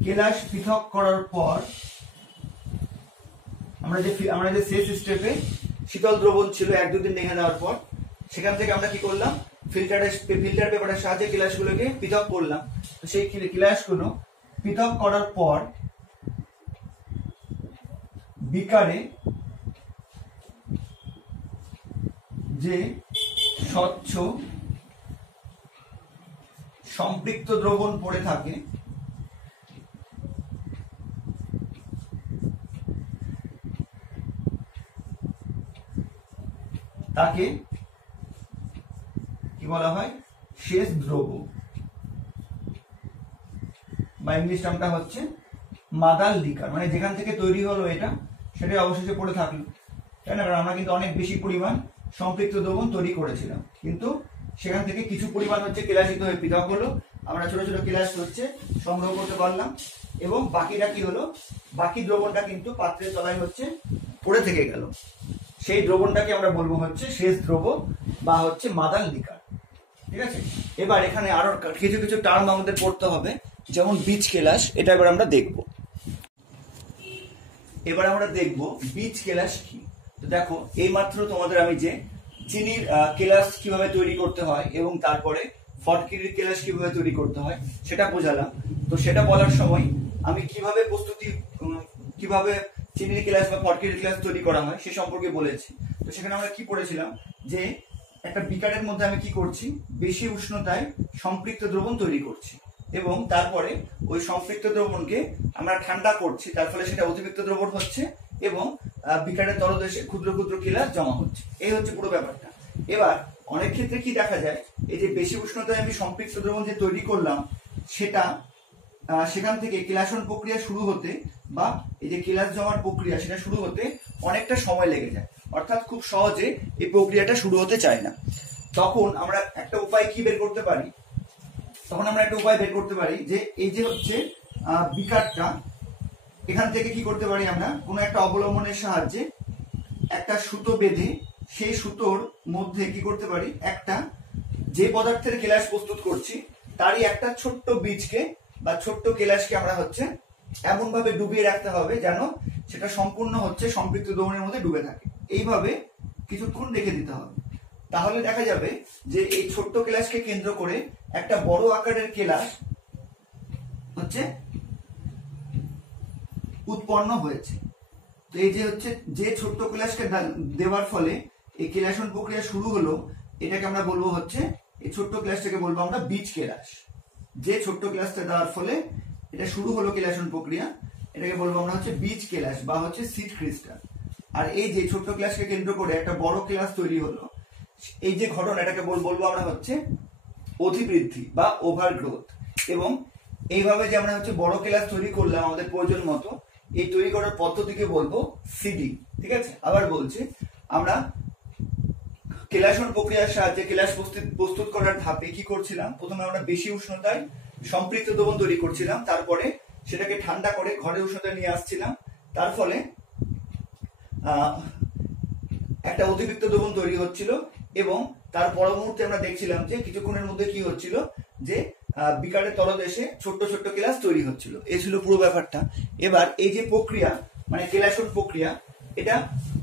কেলাস পৃথক করার পর আমরা যে শেষ স্টেপে শীতল দ্রবণ ছিল 1-2 দিন রেখে দেওয়ার পর, সেখান থেকে আমরা কি করলাম, ফিল্টার পেপারের সাহায্যে কেলাসগুলোকে পৃথক করলাম। তো সেই কেলাসগুলো পৃথক করার পর বিকারে যে স্বচ্ছ সম্পৃক্ত দ্রবণ পড়ে থাকে তাকে কি বলা হয়, শেষ দ্রব, বা ইংলিশ টার্মটা হচ্ছে মাদাল লিকার, মানে যেখান থেকে তৈরি হলো এটা সেটা অবশেষে পড়ে থাকলো, তাই না? কারণ আমরা কিন্তু অনেক বেশি পরিমাণ সম্পৃক্ত দ্রবণ তৈরি করেছিলাম, কিন্তু সেখান থেকে কিছু পরিমাণ হচ্ছে কেলাসিত হয়ে পৃথক হলো, আমরা ছোট ছোট কেলাস হচ্ছে সংগ্রহ করতে পারলাম, এবং বাকিটা কি হলো, বাকি দ্রবণটা কিন্তু পাত্রের তলায় হচ্ছে পড়ে থেকে গেল। সেই দ্রবণটাকে আমরা বলবো হচ্ছে শেষ দ্রব বা হচ্ছে মাদাল লিকার। ঠিক আছে, এবার এখানে আরো কিছু কিছু টার্ম আমাদের পড়তে হবে, যেমন বীজ কেলাস, এটা এবার আমরা দেখব। এবার আমরা দেখব বীজ কেলাস কি। তো দেখো, এইমাত্র তোমাদের আমি যে চিনির কেলাস কিভাবে তৈরি করতে হয় এবং তারপরে ফটকিরির কেলাস কিভাবে তৈরি করতে হয় সেটা বোঝালাম। তো সেটা বলার সময় আমি কিভাবে চিনির কেলাস বা ফটকিরির কেলাস তৈরি করা হয় সে সম্পর্কে বলেছি। তো সেখানে আমরা কি পড়েছিলাম, যে একটা বিকারের মধ্যে আমি কি করছি, বেশি উষ্ণতায় সম্পৃক্ত দ্রবণ তৈরি করছি এবং তারপরে ওই সম্পৃক্ত দ্রবণকে আমরা ঠান্ডা করছি, তার ফলে সেটা অতিরিক্ত দ্রবণ হচ্ছে এবং বিকারের তলদেশে ক্ষুদ্র ক্ষুদ্র কেলাস জমা হচ্ছে। এই হচ্ছে পুরো ব্যাপারটা। এবার অনেক ক্ষেত্রে কি দেখা যায়, এই যে বেশি উষ্ণতায় আমি সম্পৃক্ত দ্রবণ যে তৈরি করলাম সেটা সেখান থেকে কেলাসন প্রক্রিয়া শুরু হতে বা এই যে কেলাস জমার প্রক্রিয়া সেটা শুরু হতে অনেকটা সময় লেগে যায়, অর্থাৎ খুব সহজে এই প্রক্রিয়াটা শুরু হতে চায় না। তখন আমরা একটা উপায় কি বের করতে পারি, যে এই যে হচ্ছে বিকারটা, এখান থেকে কি করতে পারি, আমরা কোনো একটা অবলম্বনের সাহায্যে একটা সুতো বেঁধে সেই সুতোর মধ্যে কি করতে পারি, একটা যে পদার্থের কেলাস প্রস্তুত করছি তারই একটা ছোট্ট বীজকে বা ছোট্ট কেলাসকে আমরা হচ্ছে এমন ভাবে ডুবিয়ে রাখতে হবে যেন সেটা সম্পূর্ণ হচ্ছে সম্পৃক্ত দ্রবণের মধ্যে ডুবে থাকে। এইভাবে কিছুক্ষণ রেখে দিতে হবে। তাহলে দেখা যাবে যে এই ছোট্ট কেলাসকে কেন্দ্র করে একটা বড় আকারের কেলাস হচ্ছে উৎপন্ন হয়েছে। তো এই যে হচ্ছে যে ছোট্ট কেলাসকে দেওয়ার ফলে এই কেলাসন প্রক্রিয়া শুরু হলো, এটাকে আমরা বলবো হচ্ছে, এই ছোট্ট কেলাসটাকে বলবো আমরা বীজ কেলাস। যে ছোট্ট কেলাসটা দেওয়ার ফলে এটা শুরু হলো কেলাসন প্রক্রিয়া, এটাকে বলবো আমরা হচ্ছে বীজ কেলাস বা হচ্ছে সিড ক্রিস্টাল। আর এই যে ছোট্ট কেলাসকে কেন্দ্র করে একটা বড় কেলাস তৈরি হলো, এই যে ঘটনা, এটাকে বলবো আমরা হচ্ছে অধিবৃদ্ধি বা ওভারগ্রোথ। এবং এইভাবে যে আমরা হচ্ছে বড় কেলাস তৈরি করলাম আমাদের প্রয়োজন মতো, এই তৈরি করার পদ্ধতিকে বলবো সিডিং। ঠিক আছে, আবার বলছি, আমরা কেলাসন প্রক্রিয়ার সাহায্যে কেলাস প্রস্তুত করার ধাপে কি করছিলাম, প্রথমে আমরা বেশি উষ্ণতায় সম্পৃক্ত দ্রবণ তৈরি করছিলাম, তারপরে সেটাকে ঠান্ডা করে ঘরের উষ্ণতায় নিয়ে আসছিলাম, তার ফলে একটা অতিরিক্ত দ্রবণ তৈরি হচ্ছিল এবং তার পর মুহূর্তে আমরা দেখছিলাম যে কিছুক্ষণের মধ্যে কি হচ্ছিল, যে বিকারের তলদেশে ছোট্ট ছোট্ট কেলাস তৈরি হচ্ছিল। এই ছিল পুরো ব্যাপারটা। এবার এই যে প্রক্রিয়া, মানে কেলাসন প্রক্রিয়া, এটা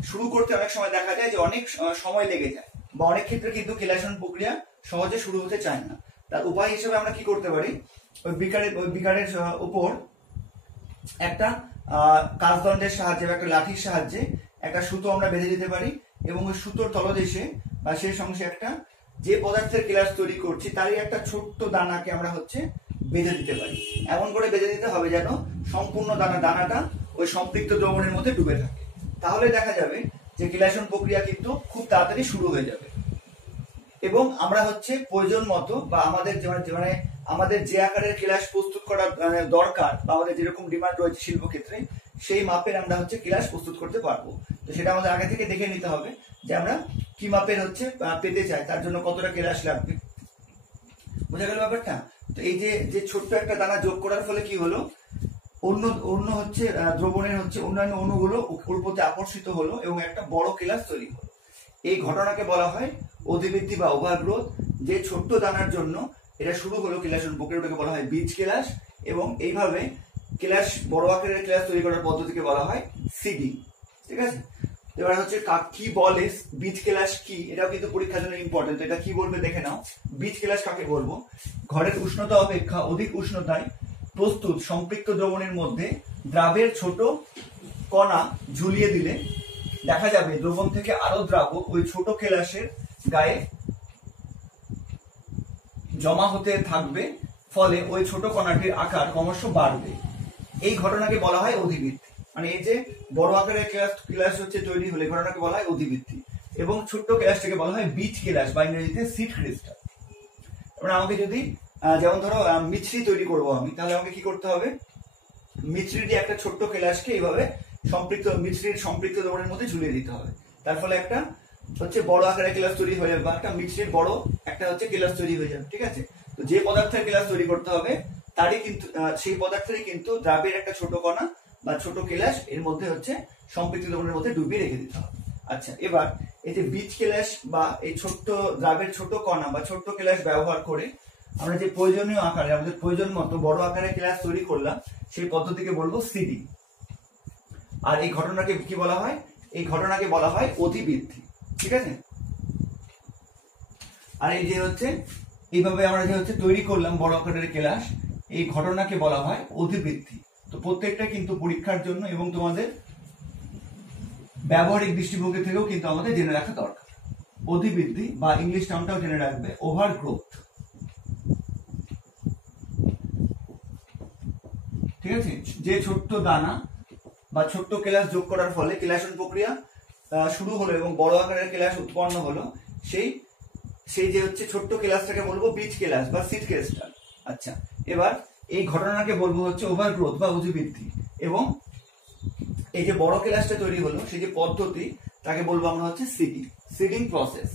শুরু করতে অনেক সময় দেখা যায় যে অনেক সময় লেগে যায়, বা অনেক ক্ষেত্রে কিন্তু কেলাসন প্রক্রিয়া সহজে শুরু হতে চায় না। তার উপায় হিসেবে আমরা কি করতে পারি, ওই বিকারের উপর একটা কাঁচদণ্ডের সাহায্যে বা একটা লাঠির সাহায্যে একটা সুতো আমরা বেঁধে দিতে পারি এবং ওই সুতোর তলদেশে বা শেষ অংশে একটা যে পদার্থের কেলাস তৈরি করছি তারই একটা ছোট্ট দানাকে আমরা হচ্ছে বেঁধে দিতে পারি। এমন করে বেঁধে দিতে হবে যেন সম্পূর্ণ দানাটা ওই সম্পৃক্ত দ্রবণের মধ্যে ডুবে থাকে। তাহলে দেখা যাবে যে কেলাসন প্রক্রিয়া কিন্তু খুব তাড়াতাড়ি শুরু হয়ে যাবে এবং আমরা হচ্ছে প্রয়োজন মতো বা আমাদের যে আকারের কেলাস প্রস্তুত করা দরকার বা আমাদের যেরকম ডিমান্ড রয়েছে শিল্পক্ষেত্রে, সেই মাপের আমরা হচ্ছে কেলাস প্রস্তুত করতে পারবো। তো সেটা আমাদের আগে থেকে দেখে নিতে হবে যে আমরা কি মাপের হচ্ছে পেতে চাই, তার জন্য কতটা কেলাস লাগবে। বোঝা গেল ব্যাপারটা? তো এই যে ছোট্ট একটা দানা যোগ করার ফলে কি হলো, অন্য হচ্ছে দ্রবণের হচ্ছে অন্যান্য অণুগুলো ওর প্রতি আকর্ষিত হলো এবং একটা বড় কেলাস তৈরি হলো। এই ঘটনাকে বলা হয় অধিবৃদ্ধি বা ওভারগ্রোথ। যে ছোট্ট দানার জন্য এটা শুরু হলো কেলাসন প্রক্রিয়াটাকে বলা হয় বীজ কেলাস, এবং এইভাবে কেলাস বড় আকারের কেলাস তৈরি করার পদ্ধতিকে বলা হয় সিডিং। ঠিক আছে, এবার হচ্ছে কি বলে বীজ কেলাস কি, এটাও কিন্তু পরীক্ষার জন্য ইম্পর্টেন্ট। এটা কি বলবে দেখে নাও। বীজ কেলাস কাকে বলবো, ঘরের উষ্ণতা অপেক্ষা অধিক উষ্ণতায় প্রস্তুত সম্পৃক্ত দ্রবণের মধ্যে দ্রাবের ছোট কণা ঝুলিয়ে দিলে দেখা যাবে দ্রবণ থেকে আরো দ্রাবক ওই ছোট কেলাসের গায়ে জমা হতে থাকবে, ফলে ওই ছোট কণাটির আকার ক্রমশ বাড়বে। এই ঘটনাকে বলা হয় অধিবৃদ্ধি। মানে এই যে বড় আকারের কেলাস হচ্ছে তৈরি হলে ঘটনাকে বলা হয় অধিবৃদ্ধি, এবং ছোট্ট কেলাসটাকে বলা হয় বীজ কেলাস বা ইংরেজিতে সিড ক্রিস্টাল। এবার আমাকে যদি যেমন ধরো মিছরি তৈরি করবো আমি, তাহলে আমাকে কি করতে হবে, মিশ্রিত একটা ছোট্ট কেলাসকে এইভাবে সম্পৃক্ত দ্রবণের মধ্যে ঝুলিয়ে দিতে হবে। তার ফলে একটা হচ্ছে বড় আকারের কেলাস তৈরি হয়ে যাবে, বা একটা মিশ্রিত বড় একটা হচ্ছে কেলাস তৈরি হয়ে যাবে। ঠিক আছে, তো যে পদার্থের কেলাস তৈরি করতে হবে তারই কিন্তু সেই পদার্থেরই কিন্তু দ্রাবের একটা ছোট কণা বা ছোট কেলাস এর মধ্যে হচ্ছে সম্পৃক্ত দ্রবণের মধ্যে ডুবিয়ে রেখে দিতে হবে। আচ্ছা, এবার এই যে বীজ কেলাস বা এই ছোট্ট দ্রাবের ছোট কণা বা ছোট্ট কেলাস ব্যবহার করে আমরা যে প্রয়োজনীয় আকারে আমাদের প্রয়োজন মতো বড় আকারের কেলাস তৈরি করলাম, সেই পদ্ধতিকে বলবো সিডিং। আর এই ঘটনাকে কি বলা হয়? এই ঘটনাকে বলা হয় অধিবৃদ্ধি। ঠিক আছে, আর এই যে হচ্ছে এইভাবে আমরা যে হচ্ছে তৈরি করলাম বড় আকারের কেলাস, এই ঘটনাকে বলা হয় অধিবৃদ্ধি। তো প্রত্যেকটা কিন্তু পরীক্ষার জন্য এবং তোমাদের ব্যবহারিক দৃষ্টিভঙ্গি থেকেও কিন্তু আমাদের জেনে রাখা দরকার। অধিবৃদ্ধি বা ইংলিশ টার্মটাও জেনে রাখবে, ওভার গ্রোথ। ঠিক আছে, যে ছোট্ট দানা বা ছোট্ট কেলাস যোগ করার ফলে কেলাসন প্রক্রিয়া শুরু হলো এবং বড় আকারের কেলাস উৎপন্ন হলো, সেই যে হচ্ছে ছোট্ট কেলাসটাকে বলবো বীজ কেলাস বা সিড ক্রিস্টাল। আচ্ছা, এবার এই ঘটনাকে বলবো হচ্ছে ওভার গ্রোথ বা অধিবৃদ্ধি। এবং এই যে বড় কেলাসটা তৈরি হলো সেই যে পদ্ধতি, তাকে বলবো আমরা হচ্ছে সিডিং প্রসেস।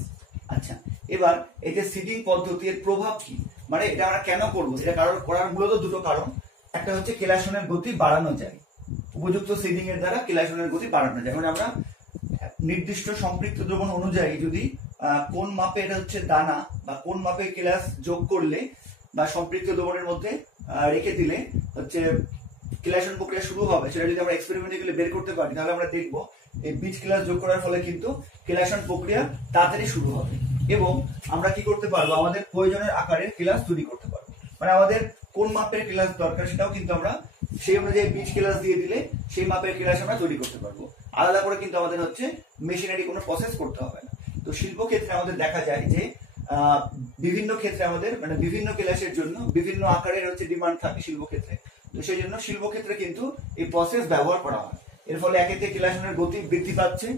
আচ্ছা, এবার এই যে সিডিং পদ্ধতি এর প্রভাব কি, মানে এটা আমরা কেন করবো? এটা করার মূলত দুটো কারণ। একটা হচ্ছে কেলাসনের গতি বাড়ানো যায়, উপযুক্ত সিডিং এর দ্বারা কেলাসনের গতি বাড়ানো যায়। মানে আমরা নির্দিষ্ট সম্পৃক্ত দ্রবণ অনুযায়ী যদি কোন মাপে এটা হচ্ছে দানা বা কোন মাপে কেলাস যোগ করলে বা সম্পৃক্ত দ্রবণের মধ্যে রেখে দিলে হচ্ছে কেলাসন প্রক্রিয়া শুরু হবে, সেটা যদি আমরা এক্সপেরিমেন্টে বের করতে পারি, তাহলে আমরা দেখবো এই বীজ কেলাস যোগ করার ফলে কিন্তু কেলাসন প্রক্রিয়া তাড়াতাড়ি শুরু হবে এবং আমরা কি করতে পারবো? আমাদের প্রয়োজনের আকারে কেলাস তৈরি করতে পারবো। মানে আমাদের কোন মাপের কেলাস দরকার সেটাও কিন্তু আমরা সেই অনুযায়ী বীজ কেলাস দিয়ে দিলে সেই মাপের কেলাস আমরা তৈরি করতে পারবো। আলাদা করে কিন্তু আমাদের হচ্ছে মেশিনারি কোনো প্রসেস করতে হবে না। তো শিল্পক্ষেত্রে আমাদের দেখা যায় যে বিভিন্ন ক্ষেত্রে আমাদের মানে বিভিন্ন কেলাসের জন্য বিভিন্ন আকারের হচ্ছে ডিমান্ড থাকে শিল্পক্ষেত্রে। তো সেই জন্য শিল্পক্ষেত্রে কিন্তু এই প্রসেস ব্যবহার করা হয়। এর ফলে একেতে কেলাসনের গতি বৃদ্ধি পাচ্ছে,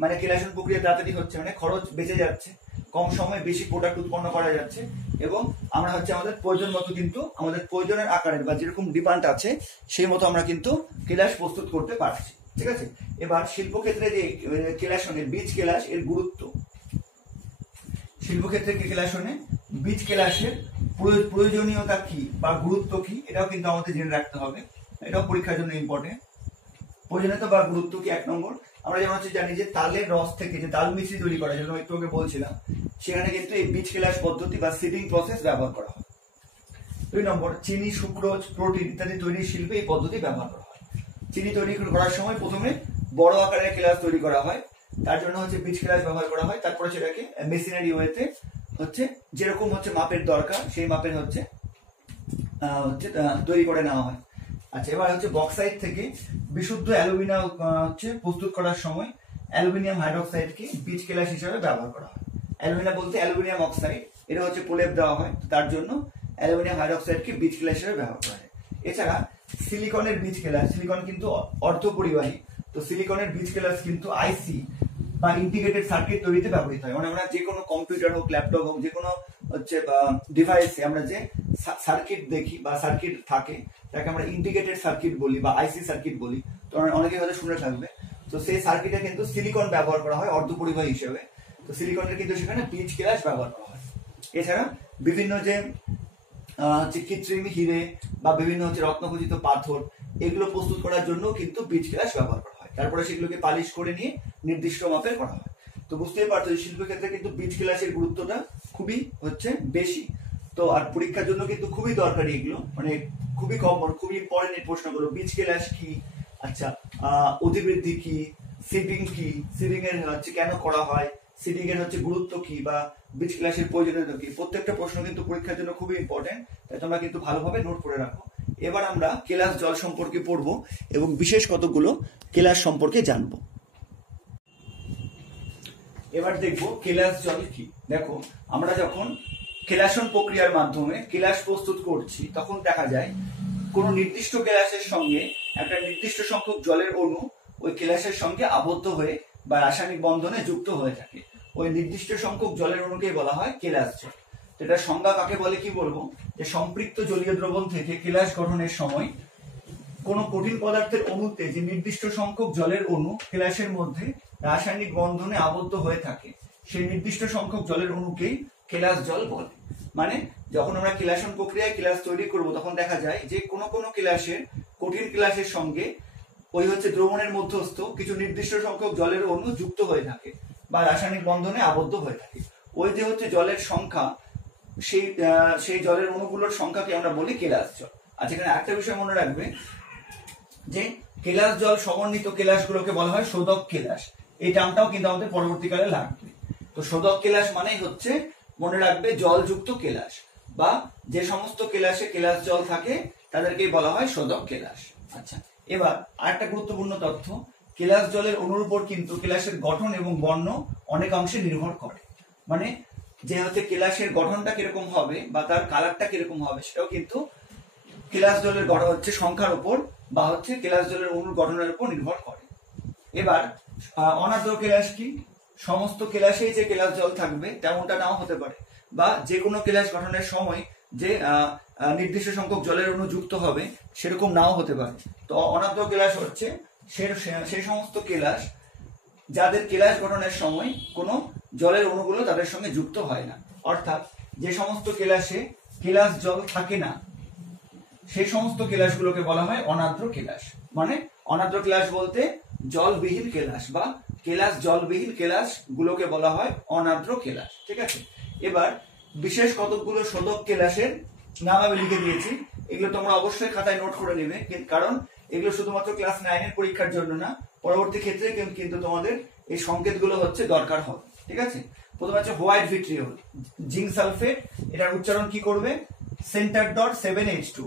মানে কেলাসন প্রক্রিয়া তাড়াতাড়ি হচ্ছে, মানে খরচ বেঁচে যাচ্ছে, কম সময়ে বেশি প্রোডাক্ট উৎপন্ন করা যাচ্ছে এবং আমরা হচ্ছে আমাদের প্রয়োজন মতো কিন্তু আমাদের প্রয়োজনের আকারের বা যেরকম ডিমান্ড আছে সেই মতো আমরা কিন্তু কেলাস প্রস্তুত করতে পারছি। ঠিক আছে, এবার শিল্পক্ষেত্রে যে কেলাসনের বীজ কেলাস এর গুরুত্ব, শিল্পক্ষেত্রে কেলাসনে বীজ কেলাসের প্রয়োজনীয়তা কি বা গুরুত্ব কি, এটাও কিন্তু আমাদের জেনে রাখতে হবে। এটাও পরীক্ষার জন্য ইম্পর্টেন্ট। প্রয়োজনীয়তা বা গুরুত্ব কি? 1 নম্বর, আমরা যেমন হচ্ছে জানি যে তালের রস থেকে যে তাল মিশ্রি তৈরি করার জন্য একটু আগে বলছিলাম, সেখানে কিন্তু এই বীজ কেলাস পদ্ধতি বা সিডিং প্রসেস ব্যবহার করা হয়। 2 নম্বর, চিনি, সুক্রোজ, প্রোটিন ইত্যাদি তৈরির শিল্পে এই পদ্ধতি ব্যবহার করা হয়। চিনি তৈরি করার সময় প্রথমে বড় আকারের কেলাস তৈরি করা হয়, তার জন্য হচ্ছে বীজ কেলাস ব্যবহার করা হয়, তারপরে সেটাকে মেশিনারি ওয়েতে হচ্ছে যেরকম হচ্ছে মাপের দরকার সেই মাপের হচ্ছে তৈরি করে নেওয়া হয়। আচ্ছা, এবার হচ্ছে বক্সাইট থেকে বিশুদ্ধ অ্যালুমিনিয়াম হচ্ছে প্রস্তুত করার সময় অ্যালুমিনিয়াম হাইড্রোক্সাইডকে বীজ কেলাস হিসেবে ব্যবহার করা হয়। অ্যালুমিনিয়াম বলতে অ্যালুমিনিয়াম অক্সাইড, এটা হচ্ছে প্রলেপ দেওয়া হয়, তার জন্য অ্যালুমিনিয়াম হাইড্রোক্সাইডকে বীজ কেলাস হিসেবে ব্যবহার করা হয়। এছাড়া সিলিকনের বীজ কেলাস, সিলিকন কিন্তু অর্ধপরিবাহী, তো সিলিকনের বীজ কেলাস কিন্তু আইসি বা ইন্টিগ্রেটেড সার্কিট তৈরিতে ব্যবহৃত হয়। মানে আমরা যে কোনো কম্পিউটার হোক, ল্যাপটপ হোক, যে কোনো হচ্ছে ডিভাইসে আমরা যে সার্কিট দেখি বা সার্কিট থাকে তাকে আমরা ইন্টিগ্রেটেড সার্কিট বলি বা আইসি সার্কিট বলি। তো অনেকে হয়তো শুনে থাকবে। তো সেই সার্কিটে কিন্তু সিলিকন ব্যবহার করা হয় অর্ধপরিবাহী হিসেবে। তো সিলিকনের কিন্তু সেখানে বীজ কেলাস ব্যবহার করা হয়। এছাড়া বিভিন্ন যে কৃত্রিম হিরে বা বিভিন্ন হচ্ছে রত্নখচিত পাথর, এগুলো প্রস্তুত করার জন্য কিন্তু বীজ কেলাস ব্যবহার করা হয়। তারপরে সেগুলোকে পালিশ করে নিয়ে নির্দিষ্ট মাপের করা হয়। তো বুঝতেই পারছো শিল্পক্ষেত্রে কিন্তু বীজ কেলাসের গুরুত্বটা খুবই হচ্ছে বেশি। তো আর পরীক্ষার জন্য কিন্তু খুবই দরকারি এগুলো, মানে খুবই কমন, খুবই ইম্পর্টেন্ট এই প্রশ্নগুলো। বীজ কেলাস কি, আচ্ছা অধিবৃদ্ধি কি, সিডিং কি, সিডিং এর হচ্ছে কেন করা হয়, সিডিং এর হচ্ছে গুরুত্ব কি বা বীজ কেলাসের প্রয়োজনীয়তা কি, প্রত্যেকটা প্রশ্ন কিন্তু পরীক্ষার জন্য খুবই ইম্পর্টেন্ট। তাই তোমরা কিন্তু ভালোভাবে নোট করে রাখো। এবার আমরা কেলাস জল সম্পর্কে পড়বো এবং বিশেষ কতগুলো কেলাস সম্পর্কে জানবো। এবার দেখবো কেলাস জল কি। দেখো, আমরা যখন কেলাসন প্রক্রিয়ার মাধ্যমে কেলাস প্রস্তুত করছি তখন দেখা যায় কোন নির্দিষ্ট কেলাসের সঙ্গে একটা নির্দিষ্ট সংখ্যক জলের অণু ওই কেলাসের সঙ্গে আবদ্ধ হয়ে বা রাসায়নিক বন্ধনে যুক্ত হয়ে থাকে। ওই নির্দিষ্ট সংখ্যক জলের অণুকে বলা হয় কেলাস জল। এটা সংজ্ঞা কাকে বলে কি বলবো, যে সম্পৃক্ত জলীয় দ্রবণ থেকে কেলাস গঠনের সময় কোনো কঠিন পদার্থের অণুতে যে নির্দিষ্ট সংখ্যক জলের অণু কেলাসের মধ্যে রাসায়নিক বন্ধনে আবদ্ধ হয়ে থাকে সেই নির্দিষ্ট সংখ্যক জলের অণুকেই কেলাস জল বলে। মানে যখন আমরা কেলাসন প্রক্রিয়ায় কেলাস তৈরি করব তখন দেখা যায় যে কোনো কেলাসের কঠিন কেলাসের সঙ্গে ওই হচ্ছে দ্রবণের মধ্যস্থ কিছু নির্দিষ্ট সংখ্যক জলের অণু যুক্ত হয়ে থাকে বা রাসায়নিক বন্ধনে আবদ্ধ হয়ে থাকে। ওই যে হচ্ছে জলের সংখ্যা, সেই জলের অণুগুলোর সংখ্যাকে আমরা বলি কেলাস জল। আর যেখানে একটা বিষয় মনে রাখবে যে কেলাস জল সমন্বিত কেলাসগুলোকে বলা হয় শোধক কেলাস। এই টার্মটাও কিন্তু আমাদের পরবর্তীকালে লাগবে। তো শোধক কেলাস মানেই হচ্ছে মনে রাখবে জলযুক্ত কেলাস, বা যে সমস্ত কেলাসে কেলাস জল থাকে তাদেরকেই বলা হয় শোধক কেলাস। আচ্ছা, এবার আরেকটা গুরুত্বপূর্ণ তথ্য, কেলাস জলের অণুর উপর কিন্তু কেলাসের গঠন এবং বর্ণ অনেকাংশে নির্ভর করে। মানে যে হচ্ছে কেলাসের গঠনটা কিরকম হবে বা তার কালারটা কিরকম হবে সেটাও কিন্তু কেলাস জলের গঠন হচ্ছে সংখ্যার উপর বা হচ্ছে কেলাস জলের অণুর গঠনের উপর নির্ভর করে। এবার অনার্দ্র কেলাস কি? সমস্ত কেলাসেই যে কেলাস জল থাকবে তেমনটা নাও হতে পারে, বা যে কোনো কেলাস গঠনের সময় যে নির্দিষ্ট সংখ্যক জলের অণু যুক্ত হবে সেরকম নাও হতে পারে। তো অনার্দ্র কেলাস হচ্ছে সেই সমস্ত কেলাস যাদের কেলাস গঠনের সময় কোনো জলের অণুগুলো তাদের সঙ্গে যুক্ত হয় না। অর্থাৎ যে সমস্ত কেলাসে কেলাস জল থাকে না সেই সমস্ত কেলাসগুলোকে বলা হয় অনার্দ্র কেলাস। মানে অনার্দ্র কেলাস বলতে জলবিহীন কেলাস বা কেলাস জলবিহীন কেলাস গুলোকে বলা হয় অনার্দ্র কেলাস। ঠিক আছে, এবার বিশেষ কতকগুলো শোধক কেলাসের নাম আমি লিখে দিয়েছি, এগুলো তোমরা অবশ্যই খাতায় নোট করে নেবে, কারণ এগুলো শুধুমাত্র ক্লাস 9 এর পরীক্ষার জন্য না, পরবর্তী ক্ষেত্রে কিন্তু তোমাদের এই সংকেতগুলো হচ্ছে দরকার হবে। ঠিক আছে, প্রথমে হচ্ছে হোয়াইট ভিট্রিয়ল, জিঙ্ক সালফেট, এটার উচ্চারণ কি করবে? Centre dot 7H2,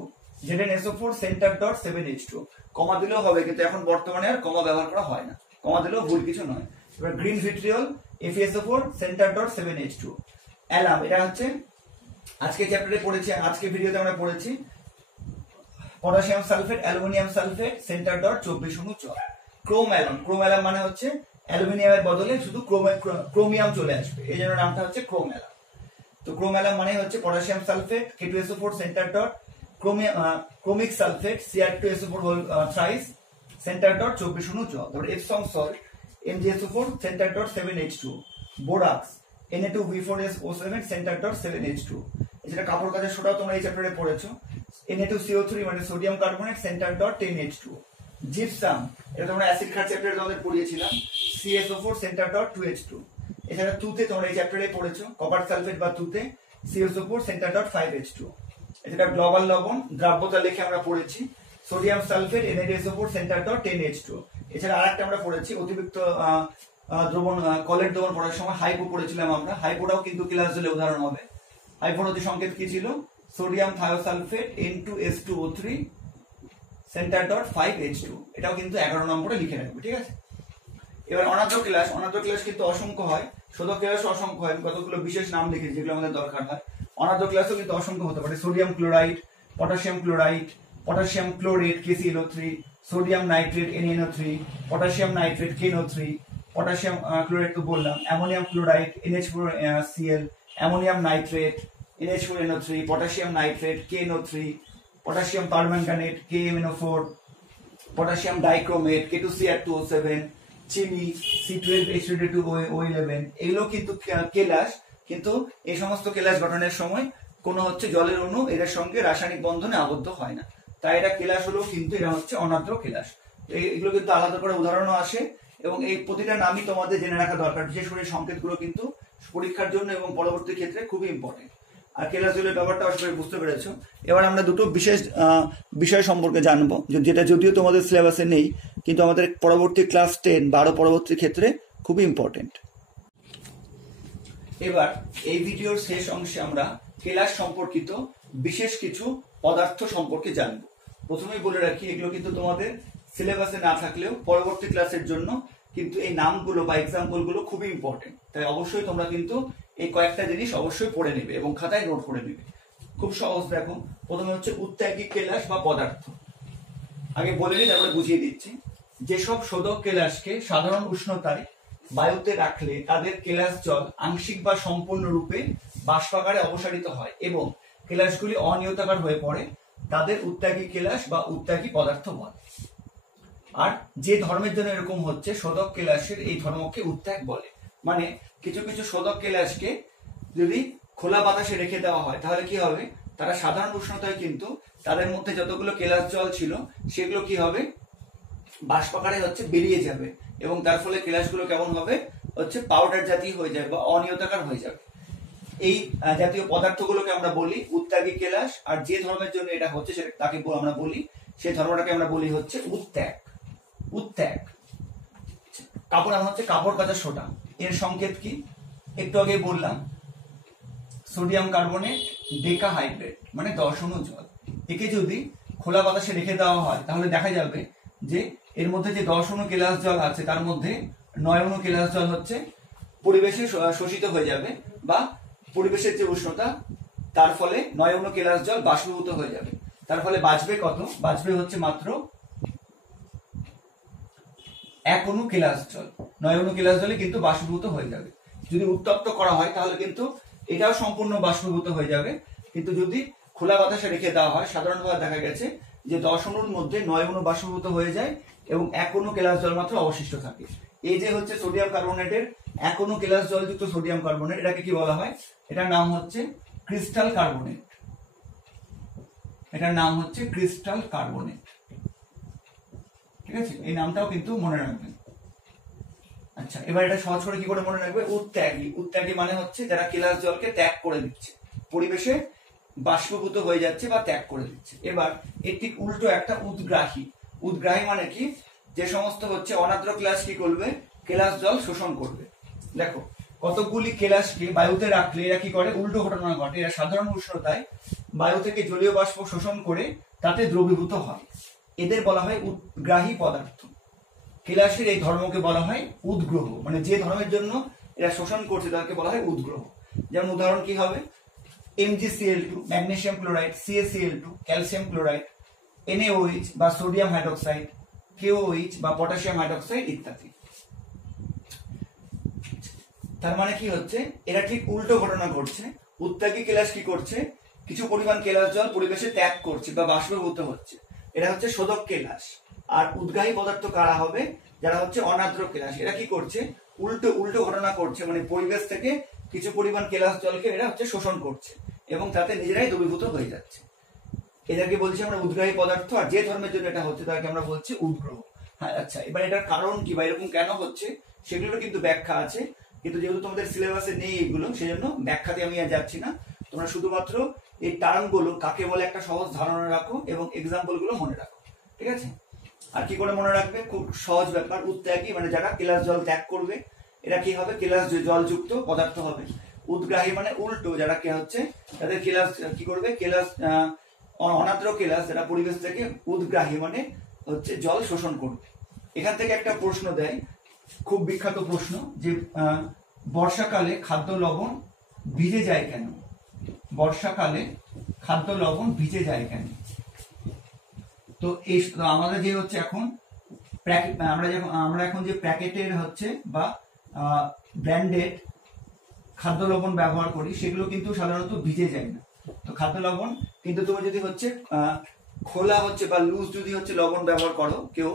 ZnSO4 centre dot 7H2, কমা দিলেও হবে, কিন্তু এখন বর্তমানে আর কমা ব্যবহার করা হয় না, কমা দিলেও ভুল কিছু নয়। এবার green vitriol, FeSO4 centre dot 7H2, alarm, এটা হচ্ছে আজকে চ্যাপ্টারে পড়েছি, আজকে ভিডিওতে আমরা পড়েছি potassium sulphate, aluminium sulphate centre dot 24 Chrome alarm, Chrome alarm মানে হচ্ছে অ্যালুমিনিয়ামের বদলে শুধু ক্রোমিয়াম চলে আসবে, এই জন্য নামটা হচ্ছে ক্রোম অ্যালাম। তো ক্রোম অ্যালাম মানে হচ্ছে potassium sulphate, K2SO4 centre dot, chromic sulphate, Cr2SO4 thrice centre dot 24 তারপর Epsom salt, MgSO4 centre dot 7H2, borax Na2V4SO7 centre dot 7H2, যেটা কাপড় কাচের সোডাও তোমরা এই চ্যাপ্টারে পড়েছো, Na2CO3 মানে sodium carbonate centre dot 10H2, gypsum, এটা তোমরা অ্যাসিড খাত চ্যাপ্টারে তোমাদের পড়িয়েছিলাম, CSO4 সেন্টার ডট 2H2, এছাড়া তুতে তোমরা এই চ্যাপ্টারে পড়েছো কপার সালফেট বা তুতে, CSO4 সেন্টার ডট 5H2, এটা গ্লোবাল লবণ, দ্রাব্যতা লেখে আমরা পড়েছি, sodium sulphate Na2SO4 centre dot 10H2, এছাড়া আরেকটা আমরা পড়েছি অতিরিক্ত দ্রবণ, কলের দ্রবণ পড়ার সময় হাইপো পড়েছিলাম আমরা, হাইপোটাও কিন্তু কেলাস জলের উদাহরণ হবে। হাইপোর অতি সংকেত কি ছিল? Sodium thiosulphate N2S2O3 centre dot 5H2, এটাও কিন্তু 11 নম্বরে লিখে রাখবে। ঠিক আছে, এবার অনার্দ্র কেলাস, অনার্দ্র কেলাস কিন্তু অসংখ্য হয়, শোধক কেলাস অসংখ্য হয়, কতগুলো বিশেষ নাম লিখেছি যেগুলো আমাদের দরকার হয়। অনার্দ্র কেলাসও কিন্তু অসংখ্য হতে পারে, sodium chloride, potassium chloride, potassium chlorate KClO3, sodium nitrate NaNO3, potassium nitrate KNO3, potassium chloride তো বললাম, ammonium chloride NH4Cl, ammonium nitrate NH4NO3, potassium nitrate KNO3, potassium permanganate KMNO4, potassium dichromate K2Cr2O7, চিনি C12H2O11, এগুলো কিন্তু কেলাস, কিন্তু এই সমস্ত কেলাস গঠনের সময় কোনো হচ্ছে জলের অণু এদের সঙ্গে রাসায়নিক বন্ধনে আবদ্ধ হয় না, তাই এটা কেলাস হলেও কিন্তু এরা হচ্ছে অনার্দ্র কেলাস। এগুলো কিন্তু আলাদা করে উদাহরণও আসে, এবং এই প্রতিটা নামই তোমাদের জেনে রাখা দরকার, বিশেষ করে সংকেতগুলো কিন্তু পরীক্ষার জন্য এবং পরবর্তী ক্ষেত্রে খুবই ইম্পর্টেন্ট। আর কেলাস জলের ব্যাপারটা আসলে বুঝতে পেরেছো। এবার আমরা দুটো বিশেষ বিষয় সম্পর্কে জানবো, যেটা যদিও তোমাদের সিলেবাসে নেই, কিন্তু আমাদের পরবর্তী ক্লাস 10 বা আরো পরবর্তী ক্ষেত্রে খুবই ইম্পর্টেন্ট। এবার এই ভিডিওর শেষ অংশে আমরা কেলাস সম্পর্কিত বিশেষ কিছু পদার্থ সম্পর্কে জানবো। প্রথমেই বলে রাখি, এগুলো কিন্তু তোমাদের সিলেবাসে না থাকলেও পরবর্তী ক্লাসের জন্য কিন্তু এই নামগুলো বা এক্সাম্পল গুলো খুবই ইম্পর্টেন্ট, তাই অবশ্যই তোমরা কিন্তু এই কয়েকটা জিনিস অবশ্যই পড়ে নেবে এবং খাতায় নোট করে নেবে। খুব সহজ, দেখো প্রথমে হচ্ছে উত্তাগী কেলাস বা পদার্থ। আগে বলে নিই তারপরে বুঝিয়ে দিচ্ছি। যেসব শোধক কেলাসকে সাধারণ উষ্ণতায় বায়ুতে রাখলে তাদের কেলাস জল আংশিক বা সম্পূর্ণরূপে বাষ্পাকারে অপসারিত হয় এবং কেলাসগুলি অনিয়তাকার হয়ে পড়ে, তাদের উত্তাগী কেলাস বা উত্তাগী পদার্থ বলে। আর যে ধর্মের জন্য এরকম হচ্ছে শোধক কেলাসের এই ধর্মকে উত্তাগ বলে। মানে কিছু কিছু শোধক কেলাসকে যদি খোলা বাতাসে রেখে দেওয়া হয় তাহলে কি হবে, তারা সাধারণ উষ্ণতায় কিন্তু তাদের মধ্যে যতগুলো কেলাস জল ছিল সেগুলো কি হবে, বাষ্পাকারে হচ্ছে বেরিয়ে যাবে এবং তার ফলে কেলাসগুলো কেমন হবে, হচ্ছে পাউডার জাতীয় হয়ে যাবে বা অনিয়তাকার হয়ে যাবে। এই জাতীয় পদার্থগুলোকে আমরা বলি উত্তাগী কেলাস। আর যে ধর্মের জন্য এটা হচ্ছে সেটা তাকে আমরা বলি, সেই ধর্মটাকে আমরা বলি হচ্ছে উত্তাগ। উত্তাগ। কাপড় এমন হচ্ছে কাপড় কাচা সোডা, এর সংকেত কি একটু আগে বললাম, সোডিয়াম কার্বনেট ডেকাহাইড্রেট মানে 10 অণু জল। একে যদি খোলা বাতাসে রেখে দেওয়া হয় তাহলে দেখা যাবে যে এর মধ্যে যে 10 অণু কেলাস জল আছে তার মধ্যে 9 অণু কেলাস জল হচ্ছে পরিবেশে শোষিত হয়ে যাবে বা পরিবেশের যে উষ্ণতা তার ফলে 9 অণু কেলাস জল বাষ্পীভূত হয়ে যাবে। তার ফলে বাঁচবে কত, বাঁচবে হচ্ছে মাত্র 1 অণু কেলাস জল। 9 অণু কেলাস জলে কিন্তু বাষ্পীভূত হয়ে যাবে। যদি উত্তপ্ত করা হয় তাহলে কিন্তু এটাও সম্পূর্ণ বাষ্পীভূত হয়ে যাবে। কিন্তু যদি খোলা বাতাসে রেখে দেওয়া হয় সাধারণভাবে দেখা গেছে যে 10 অণুর মধ্যে 9 অণু বাষ্পীভূত হয়ে যায় এবং 1 অণু কেলাস জল মাত্র অবশিষ্ট থাকে। এই যে হচ্ছে সোডিয়াম কার্বনেটের 1 অণু কেলাস জলযুক্ত সোডিয়াম কার্বনেট, এটাকে কি বলা হয়, এটার নাম হচ্ছে ক্রিস্টাল কার্বনেট। এটার নাম হচ্ছে ক্রিস্টাল কার্বনেট। ঠিক আছে, এই নামটাও কিন্তু মনে রাখবেন। আচ্ছা, এবার এটা সহজ করে কি করে মনে রাখবে, উত্তাগী। উত্তাগী মানে হচ্ছে যারা কেলাস জলকে ত্যাগ করে দিচ্ছে, পরিবেশে বাষ্পীভূত হয়ে যাচ্ছে বা ত্যাগ করে দিচ্ছে। এবার এর ঠিক উল্টো একটা উদ্গ্রাহী। উদ্গ্রাহী মানে কি, যে সমস্ত হচ্ছে অনাদ্র কেলাস কি করবে, কেলাস জল শোষণ করবে। দেখো কতগুলি কেলাসকে বায়ুতে রাখলে এরা কি করে, উল্টো ঘটনা ঘটে। এরা সাধারণ উষ্ণতায় বায়ু থেকে জলীয় বাষ্প শোষণ করে তাতে দ্রবীভূত হয়। এদের বলা হয় উদ্গ্রাহী পদার্থ। কেলাসের এই ধর্মকে বলা হয় উদ্গ্রহ। মানে যে ধর্মের জন্য এরা শোষণ করছে তাকে বলা হয় উদ্গ্রহ। যেমন উদাহরণ কি হবে, MgCl2, magnesium chloride, CaCl2, calcium chloride, NaOH বা সোডিয়াম হাইড্রোক্সাইড, KOH বা পটাশিয়াম হাইড্রোক্সাইড ইত্যাদি। তার মানে কি হচ্ছে, এরা ঠিক উল্টো ঘটনা ঘটছে। উত্তাগী কেলাস কি করছে, কিছু পরিমাণ কেলাস জল পরিবেশে ত্যাগ করছে বা বাষ্পীভূত হচ্ছে, এরা হচ্ছে শোধক কেলাস। আর উদ্গ্রাহী পদার্থ কারা হবে, যারা হচ্ছে অনাদ্র কেলাস। এরা কি করছে, উল্টো উল্টো ঘটনা করছে, মানে পরিবেশ থেকে কিছু পরিমাণ কেলাস জলকে এরা হচ্ছে শোষণ করছে এবং তাতে নিজেরাই দ্রবীভূত হয়ে যাচ্ছে। এদেরকে বলছি আমরা উদ্গ্রাহী পদার্থ। আর যে ধর্মের জন্য এটা হচ্ছে তাকে আমরা বলছি উদ্গ্রহ। হ্যাঁ, আচ্ছা, এবার এটার কারণ কি বা এরকম কেন হচ্ছে সেগুলোর কিন্তু ব্যাখ্যা আছে, কিন্তু যেহেতু তোমাদের সিলেবাসে নেই এগুলো, সেজন্য ব্যাখ্যাতে আমি আর যাচ্ছি না। তোমরা শুধুমাত্র এই টার্মগুলো কাকে বলে একটা সহজ ধারণা রাখো এবং এক্সাম্পল গুলো মনে রাখো। ঠিক আছে, আর কি করে মনে রাখবে, খুব সহজ ব্যাপার। উত্যাগী মানে যারা কেলাস জল ত্যাগ করবে, এরা কি হবে, কেলাস জলযুক্ত পদার্থ হবে। উদ্গ্রাহী মানে উল্টো, যারা কে হচ্ছে তাদের কেলাস কি করবে, কেলাস অনাদ্র কেলাস যারা পরিবেশ থেকে, উদ্গ্রাহী মানে হচ্ছে জল শোষণ করবে। এখান থেকে একটা প্রশ্ন দেয়, খুব বিখ্যাত প্রশ্ন, যে বর্ষাকালে খাদ্য লবণ ভিজে যায় কেন? বর্ষাকালে খাদ্য লবণ ভিজে যায় কেন? তো এই আমাদের যে হচ্ছে এখন আমরা এখন যে প্যাকেটের হচ্ছে বা ব্র্যান্ডেড খাদ্য লবণ ব্যবহার করি সেগুলো কিন্তু সাধারণত ভিজে যায় না। তো খাদ্য লবণ কিন্তু তুমি যদি হচ্ছে খোলা হচ্ছে বা লুজ যদি হচ্ছে লবণ ব্যবহার করো কেউ,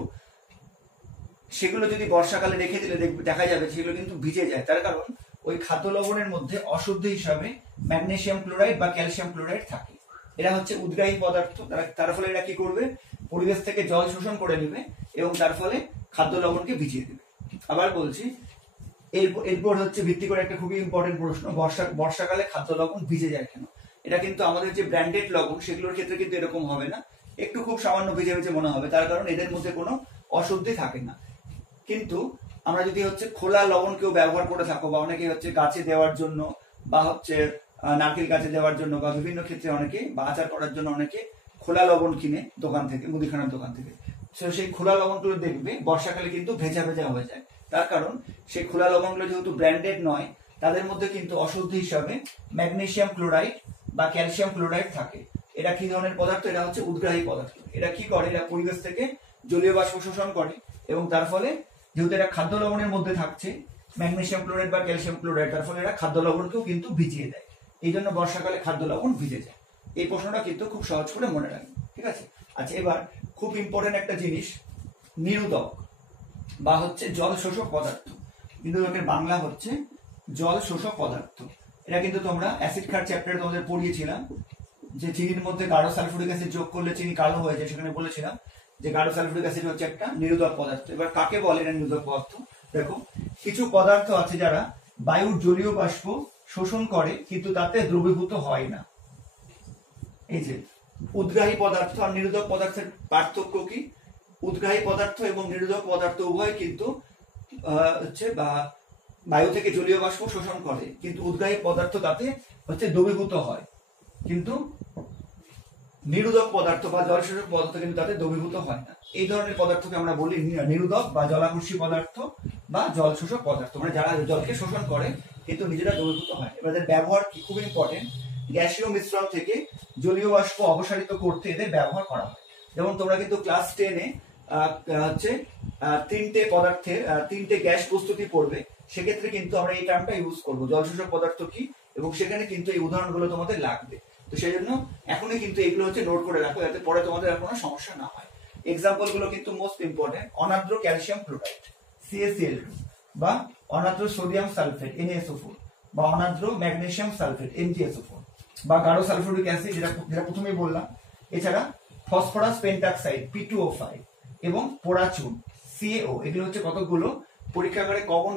সেগুলো যদি বর্ষাকালে রেখে দিলে দেখা যাবে সেগুলো কিন্তু ভিজে যায়। তার কারণ ওই খাদ্য লবণের মধ্যে অশুদ্ধ হিসাবে ম্যাগনেসিয়াম ক্লোরাইড বা ক্যালসিয়াম ক্লোরাইড থাকে। এরা হচ্ছে উদ্গ্রাহী পদার্থ। তার ফলে এরা কি করবে, পরিবেশ থেকে জল শোষণ করে নেবে এবং তার ফলে খাদ্য লবণকে ভিজিয়ে দেবে। আবার বলছি, এরপর হচ্ছে ভিত্তি করে একটা খুবই ইম্পর্টেন্ট প্রশ্ন, বর্ষাকালে খাদ্য লবণ ভিজে যায় কেন? এটা কিন্তু আমাদের যে ব্র্যান্ডেড লবণ সেগুলোর ক্ষেত্রে কিন্তু এরকম হবে না, একটু খুব সামান্য ভিজে ভিজে মনে হবে, তার কারণ এদের মধ্যে কোনো অশুদ্ধি থাকে না। কিন্তু আমরা যদি হচ্ছে খোলা লবণ কেউ ব্যবহার করে থাকো, বা অনেকে হচ্ছে গাছে দেওয়ার জন্য বা হচ্ছে নারকেল গাছে দেওয়ার জন্য বা বিভিন্ন ক্ষেত্রে অনেকে বা আচার করার জন্য অনেকে খোলা লবণ কিনে দোকান থেকে, মুদিখানার দোকান থেকে, সেই খোলা লবণগুলো দেখবে বর্ষাকালে কিন্তু ভেজা ভেজা হয়ে যায়। তার কারণ সেই খোলা লবণগুলো যেহেতু ব্র্যান্ডেড নয়, তাদের মধ্যে কিন্তু অশুদ্ধ হিসাবে ম্যাগনেসিয়াম ক্লোরাইড বা ক্যালসিয়াম ক্লোরাইড থাকে। এটা কি ধরনের পদার্থ? এটা হচ্ছে উদ্গ্রাহী পদার্থ। এটা কি করে, এরা পরিবেশ থেকে জলীয় বাষ্প শোষণ করে এবং তার ফলে যেহেতু এটা খাদ্য লবণের মধ্যে থাকছে ম্যাগনেসিয়াম ক্লোরাইড বা ক্যালসিয়াম ক্লোরাইড, তার ফলে এরা খাদ্য লবণকেও কিন্তু ভিজিয়ে দেয়। এই জন্য বর্ষাকালে খাদ্য লবণ ভিজে যায়। এই প্রশ্নটা কিন্তু খুব সহজ করে মনে রাখবে। ঠিক আছে। আচ্ছা, এবার খুব ইম্পর্টেন্ট একটা জিনিস, নিরোধক বা হচ্ছে জল শোষক পদার্থ। নিরোধকের বাংলা হচ্ছে জল শোষক পদার্থ। এটা কিন্তু তোমরা অ্যাসিড খার চ্যাপ্টারে তোমাদের পড়িয়েছিলাম, যে চিনির মধ্যে গাঢ় সালফুরিক অ্যাসিড যোগ করলে চিনি কালো হয়ে যায়। সেখানে বলেছিলাম যে গাঢ় সালফুরিক অ্যাসিড হচ্ছে একটা নিরোধক পদার্থ। এবার কাকে বলে এটা নিরোধক পদার্থ? দেখো, কিছু পদার্থ আছে যারা বায়ুর জলীয় বাষ্প শোষণ করে কিন্তু তাতে দ্রবীভূত হয় না। এই যে উদ্গ্রাহী পদার্থ আর নিরোধক পদার্থের পার্থক্য কি? উদ্গ্রাহী পদার্থ এবং নিরোধক পদার্থ উভয় কিন্তু হচ্ছে বা বায়ু থেকে জলীয় বাষ্প শোষণ করে, কিন্তু উদ্গ্রাহী পদার্থ তাতে হচ্ছে দ্রবীভূত হয়, কিন্তু নিরোধক পদার্থ বা জল শোষক পদার্থ কিন্তু তাতে দ্রবীভূত হয় না। এই ধরনের পদার্থকে আমরা বলি নিরোধক বা জলাকর্ষী পদার্থ বা জল শোষক পদার্থ, মানে যারা জলকে শোষণ করে কিন্তু নিজেরা দ্রবীভূত হয়। এবার ব্যবহার কি খুব ইম্পর্টেন্ট, গ্যাসীয় মিশ্রণ থেকে জলীয় বাষ্প অপসারিত করতে এদের ব্যবহার করা হয়। যেমন তোমরা কিন্তু ক্লাস 10-এ হচ্ছে তিনটে পদার্থের তিনটে গ্যাস প্রস্তুতি পড়বে, সেক্ষেত্রে কিন্তু আমরা এই টার্মটা ইউজ করবো, জল শোষক পদার্থ কি, এবং সেখানে কিন্তু এই উদাহরণগুলো তোমাদের লাগবে। তো সেই জন্য এখনই কিন্তু এগুলো হচ্ছে নোট করে রাখো, যাতে পরে তোমাদের আর কোনো সমস্যা না হয়। এক্সাম্পল গুলো কিন্তু মোস্ট ইম্পর্টেন্ট, অনার্দ্র ক্যালসিয়াম ক্লোরাইড CaCl2, বা অনার্দ্র সোডিয়াম সালফেট NaSO4, বা অনার্দ্র ম্যাগনেসিয়াম সালফেট MgSO4, বা গাঢ় সালফুরিক অ্যাসিড যেটা প্রথমেই বললাম। এছাড়া ফসফরাস পেন্টাক্সাইড P2O5 এবং পোড়াচুন CaO, এগুলো হচ্ছে কতগুলো পরীক্ষাগারে কমন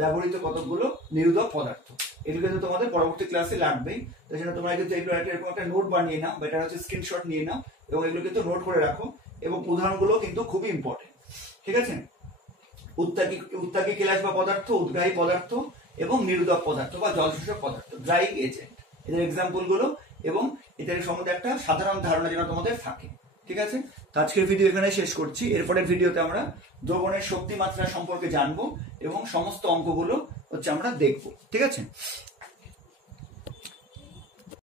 ব্যবহৃত কতগুলো নিরোধক পদার্থ। এগুলো কিন্তু তোমাদের পরবর্তী ক্লাসে লাগবেই। তাই জন্য তোমরা কিন্তু এগুলো এরকম একটা নোট বানিয়ে নাও, বা এটা হচ্ছে স্ক্রিনশট নিয়ে নাও, এবং এগুলো কিন্তু নোট করে রাখো, এবং উদাহরণগুলো কিন্তু খুবই ইম্পর্টেন্ট। ঠিক আছে। উত্তাকি কেলাস বা পদার্থ, উদ্গ্রাহী পদার্থ এবং নিরোধক পদার্থ বা জল শোষক পদার্থ, ড্রাইং এজেন্ট, এদের এক্সাম্পল গুলো এবং এদের সম্বন্ধে একটা সাধারণ ধারণা যেন তোমাদের থাকে। ঠিক আছে। তো আজকের ভিডিও এখানে শেষ করছি। এরপরের ভিডিওতে আমরা দ্রবণের শক্তি মাত্রা সম্পর্কে জানবো এবং সমস্ত অঙ্কগুলো হচ্ছে আমরা দেখবো। ঠিক আছে।